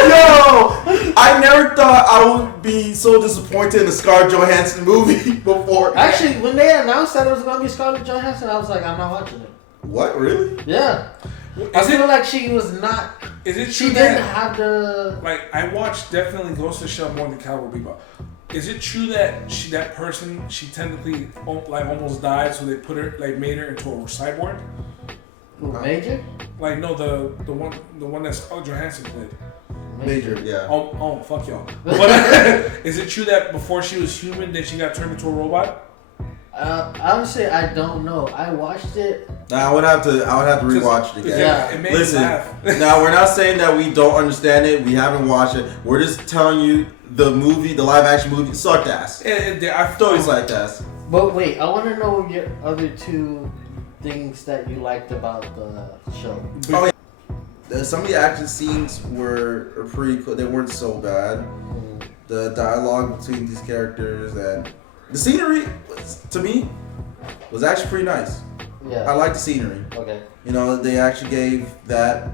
Yo, I never thought I would be so disappointed in a Scarlett Johansson movie before. Actually, when they announced that it was going to be Scarlett Johansson, I was like, I'm not watching it. What? Really? Yeah. I feel like she was not. Is it true she didn't have the. Like, I watched definitely Ghost in the Shell more than Cowboy Bebop. Is it true that that person technically like almost died, so they put her made her into a cyborg? Major? Like no, the one that Scarlett Johansson played. Major, yeah. Oh, fuck y'all. But is it true that before she was human, then she got turned into a robot? Honestly, I don't know. I watched it. I would have to rewatch it again. Yeah. It made me Listen, laugh. now we're not saying that we don't understand it. We haven't watched it. We're just telling you the movie, the live action movie, sucked ass. I thought it sucked ass. But wait, I want to know your other two things that you liked about the show. Oh, yeah. Some of the action scenes were pretty cool. They weren't so bad. The dialogue between these characters and the scenery, to me, was actually pretty nice. Yeah. I like the scenery. Okay. You know, they actually gave that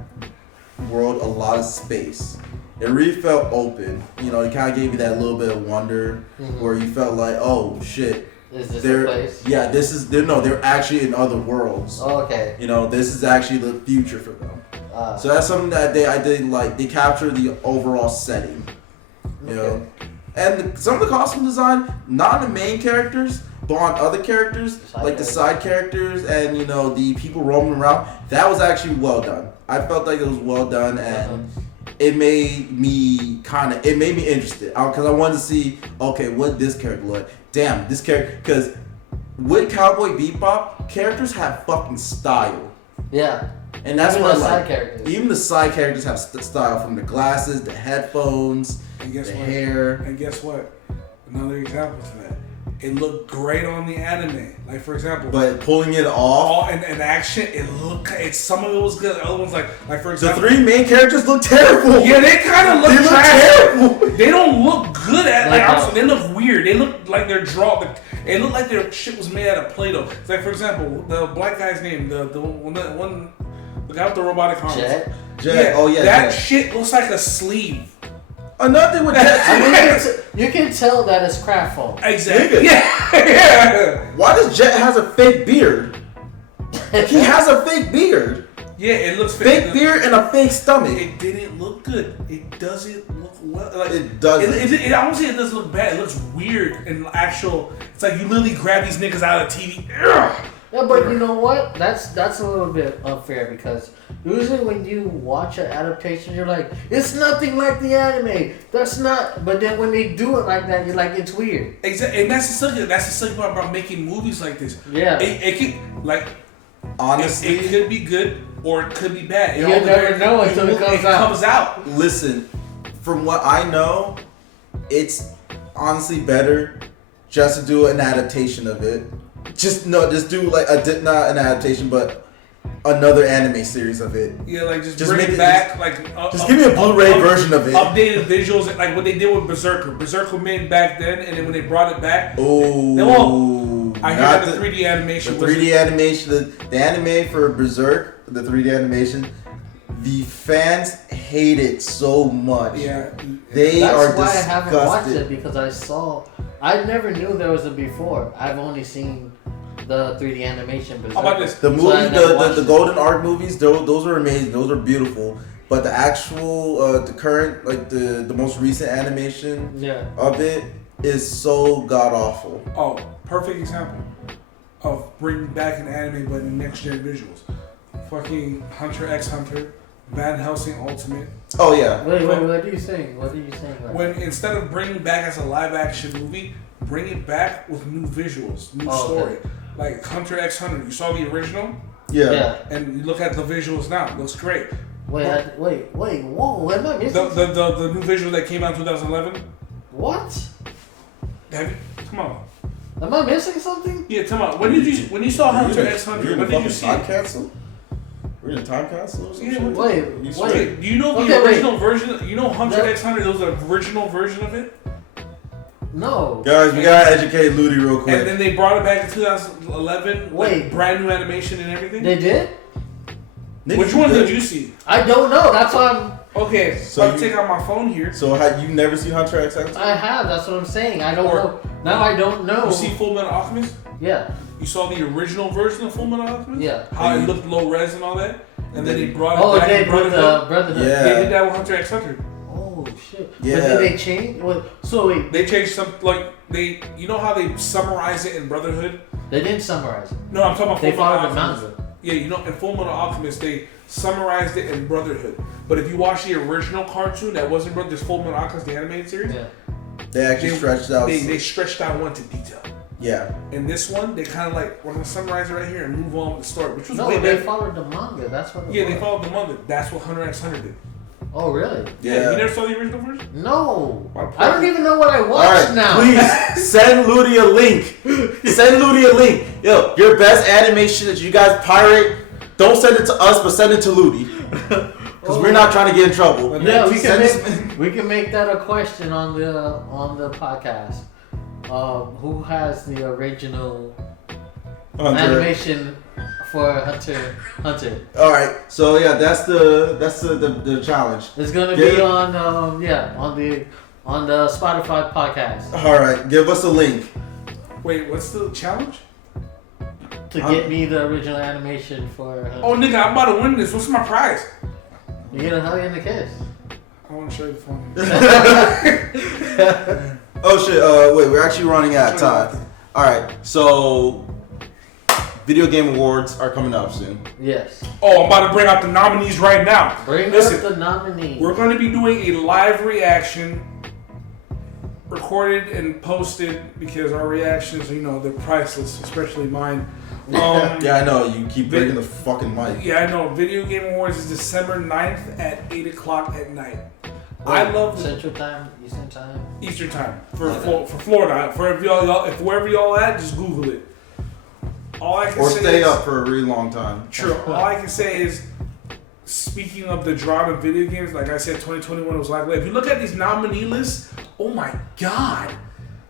world a lot of space. It really felt open. You know, it kind of gave you that little bit of wonder where you felt like, oh shit. Is this the place? Yeah, they're actually in other worlds. Oh, okay. You know, this is actually the future for them. So that's something that I did like. They capture the overall setting. You know, and some of the costume design, not on the main characters, but on other characters, like the side characters and the people roaming around. That was actually well done. I felt like it was well done, and it made me interested because I wanted to see what this character look like. Damn, this character, because with Cowboy Bebop, characters have fucking style. Yeah. And that's even what the I like. side characters. Even the side characters have style, from the glasses, the headphones, hair. And guess what? Another example to that. It looked great on the anime. Like, for example. But pulling it off. And action, some of it was good. The other ones, like for example. The three main characters look terrible. Yeah, they kind of look terrible. They don't look good at, they look weird. They look like they're drawn. It looked like their shit was made out of Play-Doh. It's like, for example, the black guy's name, the guy with the robotic arms. Jet? Yeah, oh yeah. That Jet. shit looks like a sleeve. Another thing with Jet, you can tell that it's craft foam. Exactly. Yeah. Why does Jet has a fake beard? He has a fake beard. Yeah, it looks fake beard and a fake stomach. It didn't look good. It doesn't look well. Like, it doesn't. I won't say it doesn't look bad. It looks weird and actual. It's like you literally grab these niggas out of TV. Ugh. Yeah, but you know what? That's a little bit unfair because usually when you watch an adaptation, you're like, it's nothing like the anime. That's not. But then when they do it like that, you're like, it's weird. Exactly, and that's the second part about making movies like this. Yeah. It can, like, honestly, it could be good or it could be bad. You never know until it comes out. Listen, from what I know, it's honestly better just to do an adaptation of it. Just do like not an adaptation, but another anime series of it. Yeah, like just bring it back. Just give me a Blu-ray version of it. Updated visuals, like what they did with Berserker. Berserker made back then, and then when they brought it back, I hear that the 3D animation. The 3D animation, the anime for Berserk, the 3D animation. The fans hate it so much. Yeah, they That's are why disgusted. I haven't watched it because I never knew there was a before. I've only seen the 3D animation. How about this? The movie, the Golden Arc movies, those are amazing. Those are beautiful. But the actual, the current, like the most recent animation of it is so god awful. Oh, perfect example of bringing back an anime but next gen visuals. Fucking Hunter x Hunter, Van Helsing Ultimate. Oh yeah. Wait, what are you saying? What are you saying? When instead of bringing back as a live action movie, bring it back with new visuals, new story. Okay. Like Hunter x Hunter, you saw the original? Yeah. And you look at the visuals now, it looks great. Wait, whoa, am I missing the new visual that came out in 2011? What? Come on. Am I missing something? Yeah, come on. When you saw Hunter x Hunter, when did you see it? Time capsule? We're in a time capsule or something? Wait. Do you know the original version? You know Hunter x Hunter, there was an original version of it? No. Guys, we gotta educate Ludi real quick. And then they brought it back in 2011. Like brand new animation and everything. They did? Which one did you see? I don't know. That's why I'm... Okay, so I'll take out my phone here. So have you never seen Hunter x Hunter? I have. That's what I'm saying. I don't know. Now I don't know. You see Full Metal Alchemist? Yeah. You saw the original version of Full Metal Alchemist? Yeah. How it looked low res and all that? And then they brought it back in Brotherhood. Yeah. They did that with Hunter x Hunter. Oh, shit. Yeah. But did they change? So wait. They changed some, like, you know how they summarize it in Brotherhood? They didn't summarize it. No, I'm talking about Full Metal Alchemist. They followed the manga. Yeah, you know, in Full Metal Alchemist, they summarized it in Brotherhood. But if you watch the original cartoon that wasn't Brotherhood, Full Metal Alchemist, the animated series, they actually stretched out. They stretched out one to detail. Yeah. In this one, they kind of like, we're going to summarize it right here and move on with the story, which was way better. They followed the manga. That's what. They followed the manga. That's what Hunter x Hunter did. Oh, really? Yeah. You never saw the original version? No. I don't even know what I watched now. Please send Ludi a link. Send Ludi a link. Yo, your best animation that you guys pirate, don't send it to us, but send it to Ludi. Because we're not trying to get in trouble. Yeah, we can make that a question on the podcast. Who has the original animation for Hunter? All right, so yeah, that's the challenge. It's gonna be on the Spotify podcast. All right, give us a link. Wait, what's the challenge? To get me the original animation for Hunter. Oh, nigga, I'm about to win this. What's my prize? You get a hug and a kiss. I want to show you the phone. Oh shit! Wait, we're actually running out of time. All right, so Video Game Awards are coming up soon. Yes. Oh, I'm about to bring out the nominees right now. Listen, up the nominees. We're going to be doing a live reaction, recorded and posted, because our reactions, they're priceless, especially mine. Yeah, I know. You keep breaking the fucking mic. Yeah, I know. Video Game Awards is December 9th at 8 o'clock at night. I love Central Time, Eastern Time for Florida. For if wherever y'all at, just Google it. All I can or say stay is, up for a really long time. True. All I can say is, speaking of the drama in video games, like I said, 2021 was like, if you look at these nominee lists, oh my god.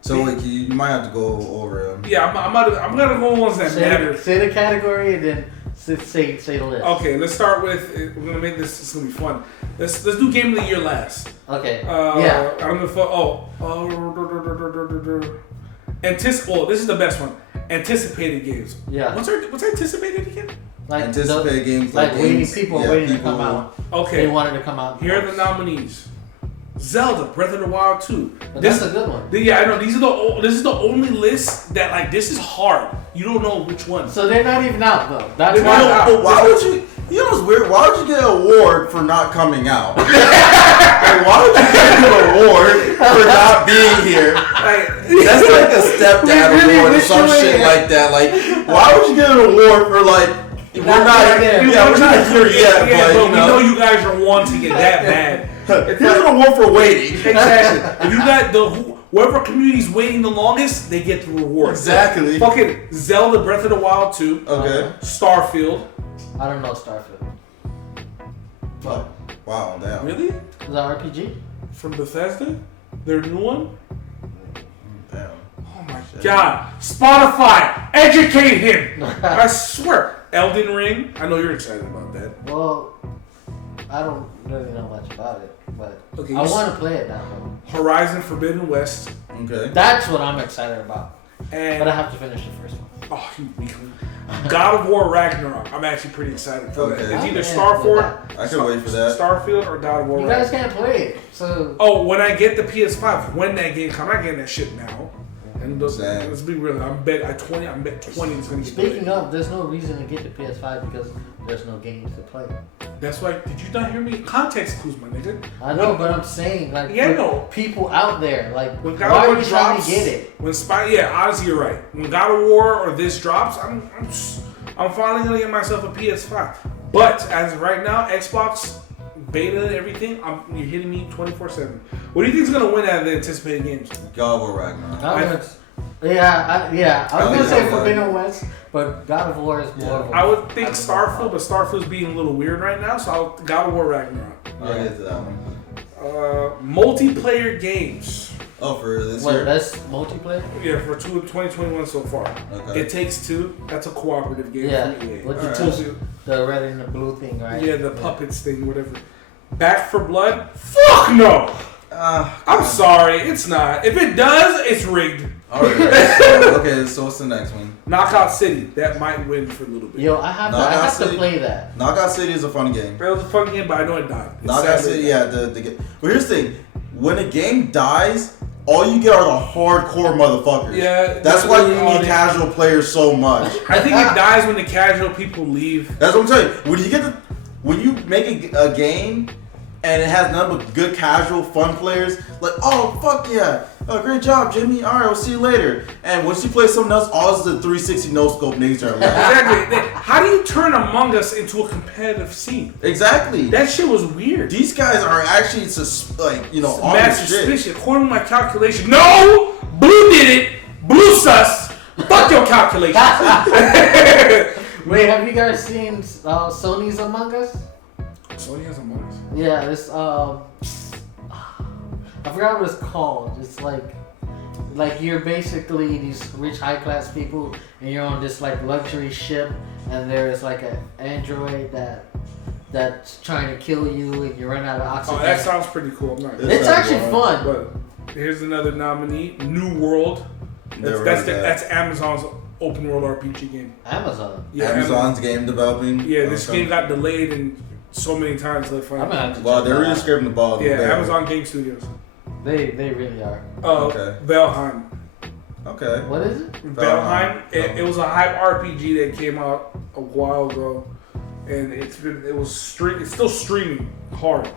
So like you might have to go over them. Yeah, I'm gonna go ones that matter. Say the category and then say the list. Okay, let's start with. We're gonna make this. It's gonna be fun. Let's do Game of the Year last. Okay. Yeah. I don't know if this is the best one. Anticipated games. Yeah. What's anticipated again? Like anticipated games. Like people waiting to come out. Okay. They wanted to come out. Here are the nominees. Zelda Breath of the Wild 2. That's a good one. Yeah, I know. This is the only list that this is hard. You don't know which one. So they're not even out though. That's why would you? You know what's weird? Why would you get an award for not coming out? Like, why would you get an award for not being here? That's like a stepdad award or some shit like that. Like, why would you get an award for we're not here yet, but we know you guys are wanting it that bad. Here's an award for waiting. Exactly. If you got whoever community's waiting the longest, they get the reward. Exactly. Fucking Zelda Breath of the Wild 2. Okay. Starfield. I don't know Starfield. But wow, damn. Really? Is that RPG? From Bethesda? Their new one? Damn. Oh my god. Spotify! Educate him! I swear. Elden Ring. I know you're excited about that. Well, I don't really know much about it. but Okay, I want to play it now. Horizon Forbidden West. Okay. That's what I'm excited about. And But I have to finish the first one. oh, you weakling. God of War Ragnarok. I'm actually pretty excited for Okay. that. It's either Yeah, Starfield, I can wait for that. Starfield or God of War You Ragnarok. guys can't play it, so Oh, when I get the PS5, when that game comes, I'm not getting that shit now. And those, Same. let's be real. I'm bet 20 is gonna get speaking delayed. of, there's no reason to get the PS5 because there's no games to play. That's why. Did you not hear me? Context clues, my nigga. I know, but I'm saying like Yeah, for no. people out there, like When why God of are War you trying drops, to get it? when honestly, you're right. When God of War or this drops, I'm finally gonna get myself a PS5. But as of right now, Xbox beta and everything, you're hitting me 24/7. What do you think is gonna win out of the anticipated games? God of War Ragnarok. I was gonna say think Forbidden West, but God of War is more. Of a, I would think Starfield, but Starfield's being a little weird right now, so God of War Ragnarok. I'll get to that one. Multiplayer games. Oh, for this What, year? that's multiplayer? Yeah, for 2021 so far. Okay. It Takes Two. That's a cooperative game. Yeah, from EA. with the Alright. two, the red and the blue thing, right? Yeah, the puppets thing, whatever. Back for Blood? Fuck no! I'm sorry, it's not. If it does, it's rigged. Alright. So what's the next one? Knockout City. That might win for a little bit. Yo, I have to City. play that. Knockout City is a fun game. It was a fun game, but I know it died. It's Knockout sadly City, died. yeah. The game. But here's the thing: when a game dies, all you get are the hardcore motherfuckers. Yeah, That's why you all need the- casual players so much. I think it dies when the casual people leave. That's what I'm telling you. When you make a game and it has none but good casual fun players, like, oh fuck yeah, great job Jimmy. All right, we'll see you later. And once you play something else, all is the 360 no scope niggas are left. Exactly. How do you turn Among Us into a competitive scene? Exactly. That shit was weird. These guys are actually on Mad their shit. suspicion. According to my calculation, no, Blue did it. Blue sus. Fuck your calculation. Wait, have you guys seen Sony's Among Us? Sony has Among Us. Yeah, this I forgot what it's called. It's like you're basically these rich high class people and you're on this like luxury ship and there's like an android that's trying to kill you and you run out of oxygen. Oh, that sounds pretty cool. I'm not gonna It's lie. actually fun. But here's another nominee: New World. Never heard of that. That's Amazon's open world RPG game. Amazon. Yeah, Amazon's game developing. Yeah, this Okay. game got delayed and so many times. They I'm finally. gonna have to Wow, check they're that really out. scraping the ball. Yeah, there. Amazon Game Studios. They really are. Okay. Valheim. Okay. What is it? Valheim. It was a hype RPG that came out a while ago, and it's still streaming hard.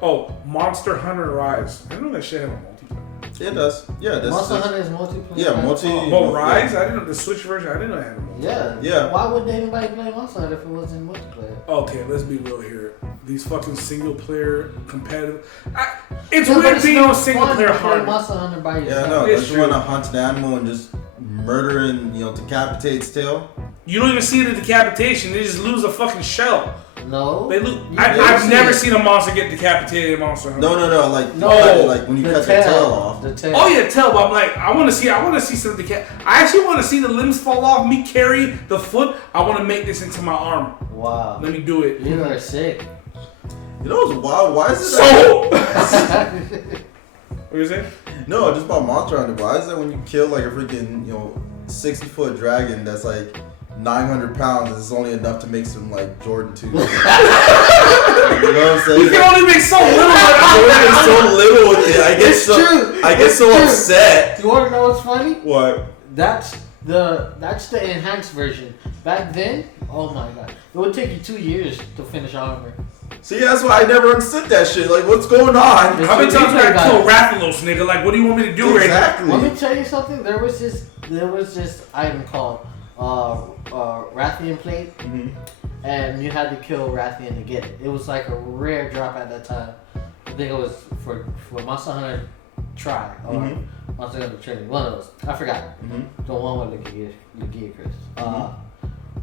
Oh, Monster Hunter Rise. I didn't know that shit had a multiplayer. It does. Yeah, that's Monster Hunter is multiplayer. Yeah, right? multi- But Rise, I didn't know the Switch version. I didn't know it had a multiplayer. Yeah. Yeah. Why would anybody play Monster Hunter if it wasn't multiplayer? Okay, let's be real here. These fucking single player competitive. It's Yeah, but weird it's being no a single fun player to play hard. Monster Hunter by Yeah, yourself. no. It's Don't you true. want to hunt an animal and just murder and decapitate its tail? You don't even see the decapitation. They just lose a fucking shell. No. They lose. You I've see never it. seen a monster get decapitated in Monster Hunter. No. Like No. like when you The cut the tail off. The tail. Oh yeah, tell. But I'm like, I want to see some decap. I actually want to see the limbs fall off. Me carry the foot. I want to make this into my arm. Wow. Let me do it. You are sick. You know what's wild? Why is it? So. What you say? No, just about Monster Hunter. Why is that when you kill like a freaking 60-foot dragon that's like 900 pounds, it's only enough to make some like Jordan 2s? You know what I'm saying? You can only make so little. I'm so little with it. It's true. I get It's so true. upset. You want to know what's funny? What? That's the enhanced version. Back then, oh my god, it would take you 2 years to finish armor. See, that's why I never understood that shit. Like, what's going on? How many times I kill Rathalos, nigga? Like, what do you want me to do Exactly. Let me tell you something. There was this item called Rathian plate, Mhm. and you had to kill Rathian to get it. It was like a rare drop at that time. I think it was for Monster Hunter Try or Mhm. Monster Hunter Training. One of those. I forgot. Mhm. The one with Legia Chris.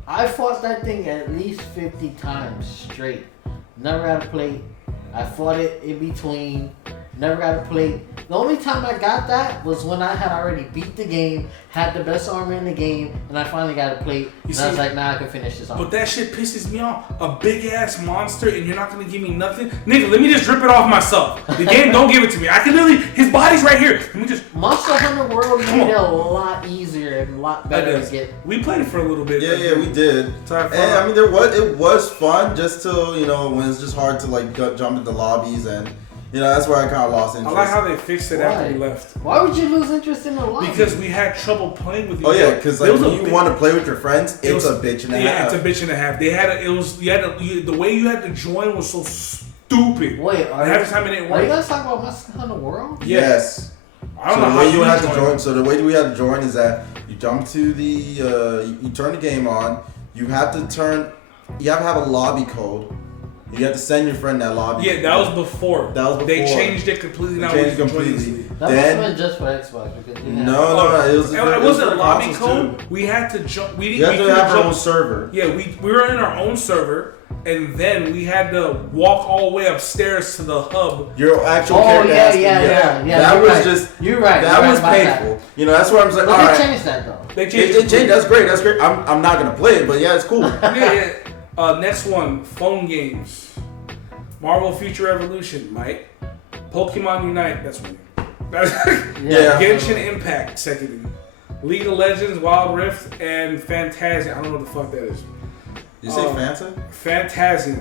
I fought that thing at least 50 times straight. Never had a plate. I fought it in between Never got to play. The only time I got that was when I had already beat the game, had the best armor in the game, and I finally got to play. And I was like, nah, I can finish this off. But that shit pisses me off. A big ass monster, and you're not gonna give me nothing, nigga. Let me just rip it off myself. The game don't give it to me. I can literally. His body's right here. Let me just. Monster Hunter World made it a lot easier and a lot better to get. We played it for a little bit. Yeah, we did. And I mean, it was fun just till, you know, when it's just hard to like jump into lobbies, and you know that's where I kind of lost interest. I like how they fixed it after we left. Why would you lose interest in the lobby? Because we had trouble playing with you. Oh yeah, because like when you want to play with your friends, it's a bitch and a half. Yeah, it's a bitch and a half. They had the way you had to join was so stupid. Wait, half the time it didn't work. Are you guys talking about Monster Hunter World? Yes. I don't know how you have to join. So the way we had to join is that you jump to the, you turn the game on. You have to have a lobby code. You have to send your friend that lobby. Yeah, that was before. They changed it completely. Now changed it completely. That must have been just for Xbox because no, it wasn't a lobby code. Too. We had to jump. We had to have our own server. Yeah, we were in our own server. And then we had to walk all the way upstairs to the hub. Your actual character. Yeah. That was just. You're right. That was painful. You know, that's why I was like, all right. They changed that though. They changed it. That's great. I'm not gonna play it, but yeah, it's cool. Yeah. Next one, phone games. Marvel Future Evolution, Mike. Pokemon Unite. That's one. Genshin Impact, second. League of Legends, Wild Rift, and Fantasia. I don't know what the fuck that is. You say Fanta? Fantasia.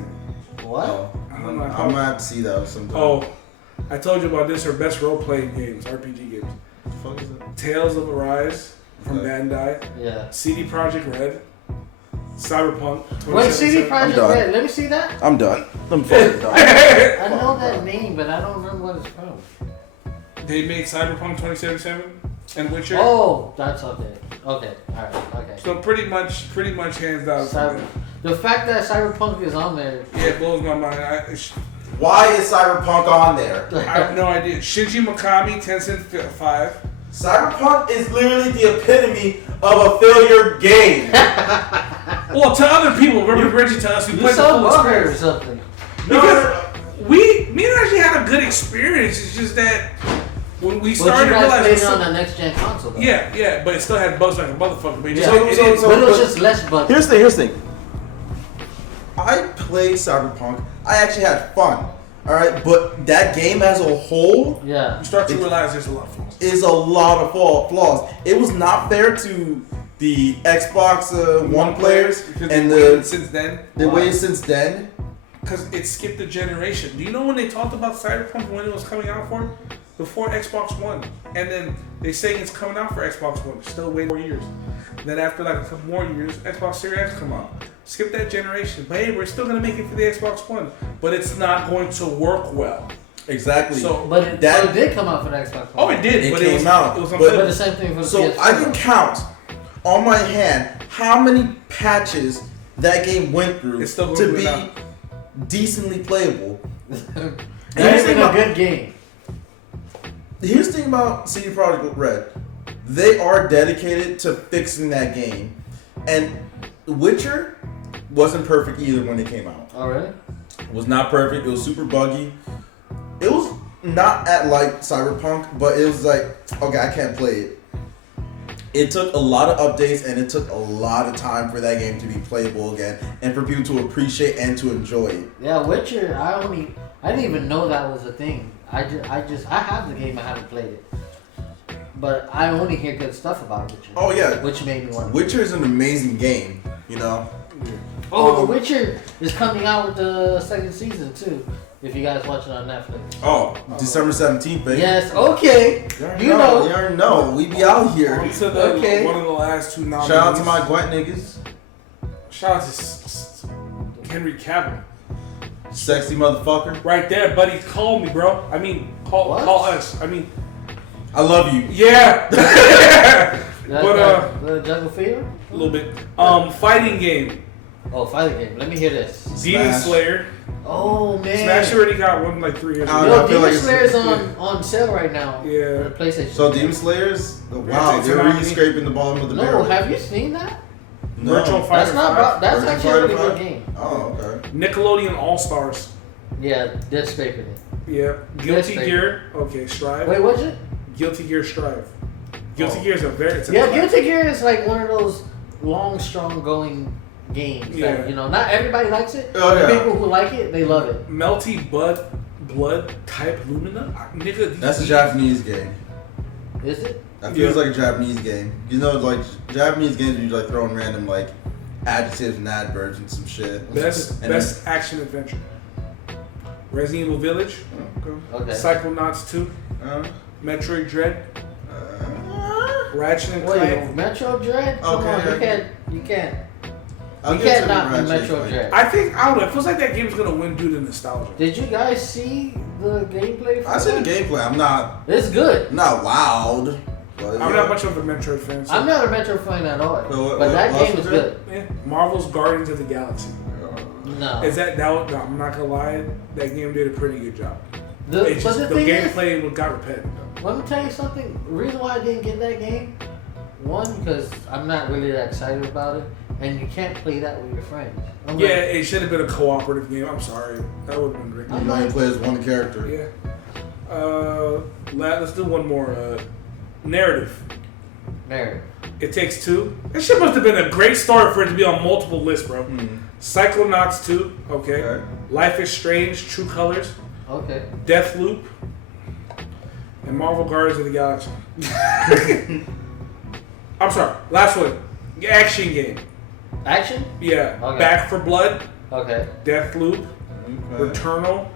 What? Oh, I don't know. I'm gonna have to see that sometime. Oh, I told you about this. Her best role-playing games, RPG games. What the fuck is it? Tales of Arise from Bandai. Yeah. CD Projekt Red. Cyberpunk. Wait, CD Projekt Red. Let me see that. I'm done. I'm fucking done. I know that name, but I don't remember what it's from. They made Cyberpunk 2077 and Witcher. Oh, that's okay. Okay, alright, okay. So pretty much hands down. The fact that Cyberpunk is on there. Yeah, it blows my mind. Why is Cyberpunk on there? I have no idea. Shinji Mikami, Tencent 5. Cyberpunk is literally the epitome of a failure game. Well, to other people, remember Reggie to us, we played the full experience. Or something. Because me and Reggie had a good experience. It's just that when we started realizing realizing it on the next gen console. Though. Yeah, but it still had bugs like a motherfucker. But it was just less bugs. Here's the thing. I played Cyberpunk. I actually had fun. All right, but that game as a whole, you start to realize there's a lot of flaws. Is a lot of flaws. It was not fair to the Xbox One players and they waited since then. Because it skipped a generation. Do you know when they talked about Cyberpunk when it was coming out for? Before Xbox One. And then they say it's coming out for Xbox One. Still waiting 4 years. And then after like a couple more years, Xbox Series X come out. Skip that generation. But hey, we're still going to make it for the Xbox One. But it's not going to work well. Exactly. So, but it did come out for the Xbox One. Oh, it did. It came out. It was but the same thing for the PS4. So I can count on my hand how many patches that game went through to be decently playable. That's even a good game. Here's the thing about CD Projekt Red. They are dedicated to fixing that game. And Witcher wasn't perfect either when it came out. Oh, really? It was not perfect. It was super buggy. It was not at like Cyberpunk, but it was like, okay, I can't play it. It took a lot of updates and it took a lot of time for that game to be playable again and for people to appreciate and to enjoy it. Yeah, Witcher, I didn't even know that was a thing. I have the game, I haven't played it. But I only hear good stuff about Witcher. Oh yeah. Which made me want to. Witcher is an amazing game, you know? Oh, The Witcher is coming out with the second season too. If you guys watch it on Netflix. Oh, December 17th, baby. Yes, okay. You already know. We be out here. One of the last two nominees. Shout out to my Gwent niggas. Shout out to Henry Cavill. Sexy motherfucker. Right there, buddy. Call me, bro. I mean, call us. I mean, I love you. Yeah. But Jungle Fever? A little bit. Fighting game. Oh, fighting game. Let me hear this. Demon Slayer. Oh man. Smash already got one like 3 years ago. Yo, Demon Slayer's on sale right now. Yeah. The PlayStation. So Demon Slayer's, wow, they're really scraping the bottom of the barrel. No, have you seen that? No. Virtual Fighter. That's Virtual actually a really good game. Oh, okay. Nickelodeon All Stars. Yeah, they're scraping it. Yeah. Guilty Gear. Okay, Strive. Wait, what's it? Guilty Gear Strive. Guilty Gear is Guilty Gear is like one of those long, strong going games. Yeah. That, not everybody likes it. Oh, The yeah. people who like it, they love it. Melty Blood type Lumina? Nigga, That's a Japanese game. Is it? That feels like a Japanese game. Like Japanese games, you like throwing random like adjectives and adverbs and some shit. Best action adventure. Resident Evil Village. Okay. Psychonauts 2. Metroid Dread. Ratchet and Wait, Clank. Metro Dread? Come on, you can't. I'll You get can't to knock the Ratchet Metro and Dread. I don't know. It feels like that game's gonna win due to nostalgia. Did you guys see the gameplay? For I see the that? gameplay. I'm not It's good. wowed. But I'm not much of a Metroid fan. So I'm not a Metro fan at all. So but that what game was is it? good. Yeah. Marvel's Guardians of the Galaxy. No. Is that no, I'm not gonna lie. That game did a pretty good job. The thing gameplay got repetitive. Let me tell you something. The reason why I didn't get that game, one, because I'm not really that excited about it, and you can't play that with your friends. It should have been a cooperative game. I'm sorry. That would have been great. You only play as one character. Yeah. Let's do one more. Narrative. It Takes Two. That shit must have been a great start for it to be on multiple lists, bro. Psychonauts 2. Okay. Life is Strange. True Colors. Okay. Deathloop. And Marvel Guardians of the Galaxy. I'm sorry. Last one. Action game. Action? Yeah. Okay. Back for Blood. Okay. Deathloop. Returnal.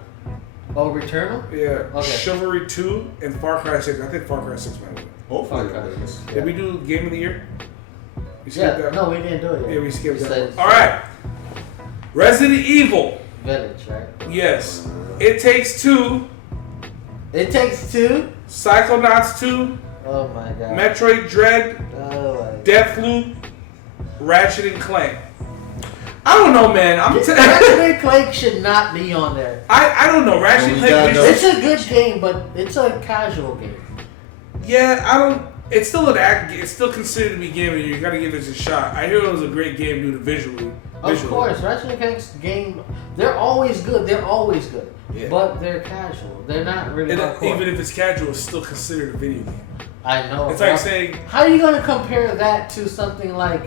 Oh, Returnal? Yeah. Okay. Chivalry 2 and Far Cry 6. I think Far Cry 6 might win. Hopefully. Did we do Game of the Year? We Yeah. skipped that? No, we didn't do it yet. Yeah, we skipped that. said- All right. Resident Evil. Village, right? Yes. It Takes Two. It Takes Two? Psychonauts 2. Oh my god. Metroid Dread. Oh my god. Deathloop. Ratchet and Clank. I don't know, man. Ratchet and Clank should not be on there. I don't know. Ratchet and Clank. It's a good game, but it's a casual game. Yeah, I don't. It's still an act. It's still considered to be game of the year. You got to give this a shot. I hear it was a great game due to visually. Of course, Ratchet and Clank's game. They're always good. Yeah. But they're casual. They're not really hardcore. Even if it's casual, it's still considered a video game. I know. It's like saying. How are you gonna compare that to something like?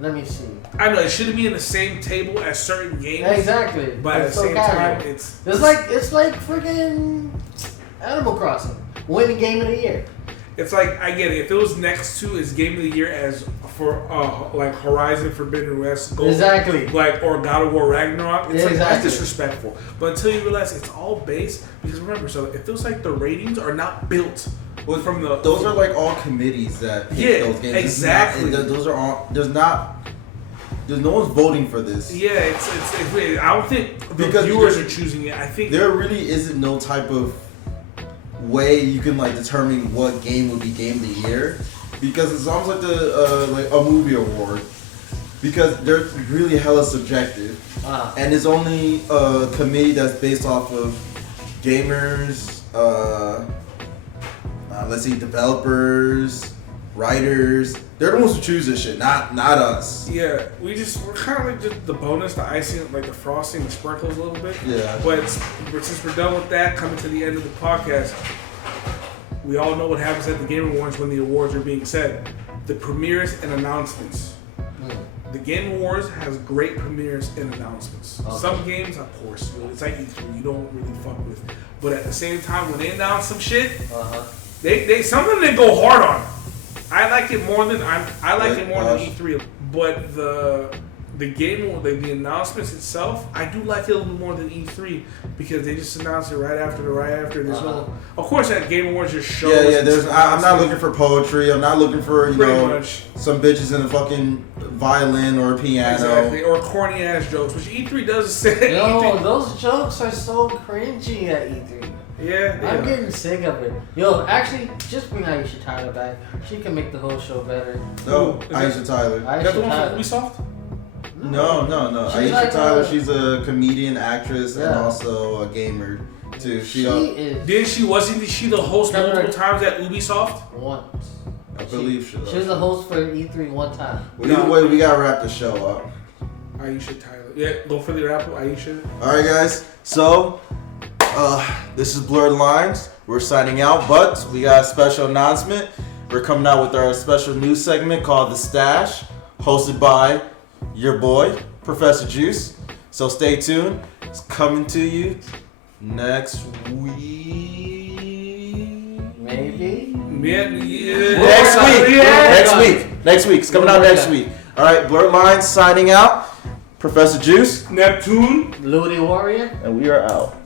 Let me see. I know it shouldn't be in the same table as certain games. Exactly. But at the same time, it's like freaking Animal Crossing winning Game of the Year. It's like I get it. If it was next to its Game of the Year as for like Horizon Forbidden West, Gold, Exactly. like or God of War Ragnarok, it's like that's Exactly. disrespectful. But until you realize it's all based, because remember, so it feels like the ratings are not built from the. Those are like all committees that pick those games. Exactly. Those are all. There's no one's voting for this. Yeah, it's weird. I don't think the Because viewers are choosing it. I think there really isn't no type of way you can like determine what game would be game of the year, because it's almost like the like a movie award, because they're really hella subjective, and it's only a committee that's based off of gamers, let's see, developers, writers. They're the ones who choose this shit, not us. Yeah, we're kind of like just the bonus, the icing, like the frosting, the sprinkles a little bit. Yeah. But since we're done with that, coming to the end of the podcast, we all know what happens at the Game Awards when the awards are being said. The premieres and announcements. The Game Awards has great premieres and announcements. Okay. Some games, of course, it's like E3, you don't really fuck with. But at the same time, when they announce some shit, they some of them they go hard on. I like it more than E3, but the game, the announcements itself, I do like it a little bit more than E3 because they just announced it right after. There's no, of course, at Game Awards just shows. Yeah. I'm not looking for poetry. I'm not looking for much. some bitches in a fucking violin or a piano. Exactly, or corny ass jokes, which E3 does say. Yo, those jokes are so cringy at E3. Yeah. I'm getting sick of it. Yo, actually, just bring Aisha Tyler back. She can make the whole show better. No, Aisha Tyler. Is that the one from Ubisoft? No. She's Aisha like Tyler, she's a comedian, actress, and also a gamer too. Wasn't she the host multiple times at Ubisoft? Once. I believe she was. She was the host for E3 one time. Well, either way, we gotta wrap the show up. Aisha Tyler. Yeah, go for the rap, Aisha. Alright, guys. So, This is Blurred Lines. We're signing out, but we got a special announcement. We're coming out with our special news segment called The Stash, hosted by your boy, Professor Juice. So stay tuned. It's coming to you next week. Maybe. Next week. It's coming out next week. All right, Blurred Lines signing out. Professor Juice, Neptune, Ludi Warrior. and we are out.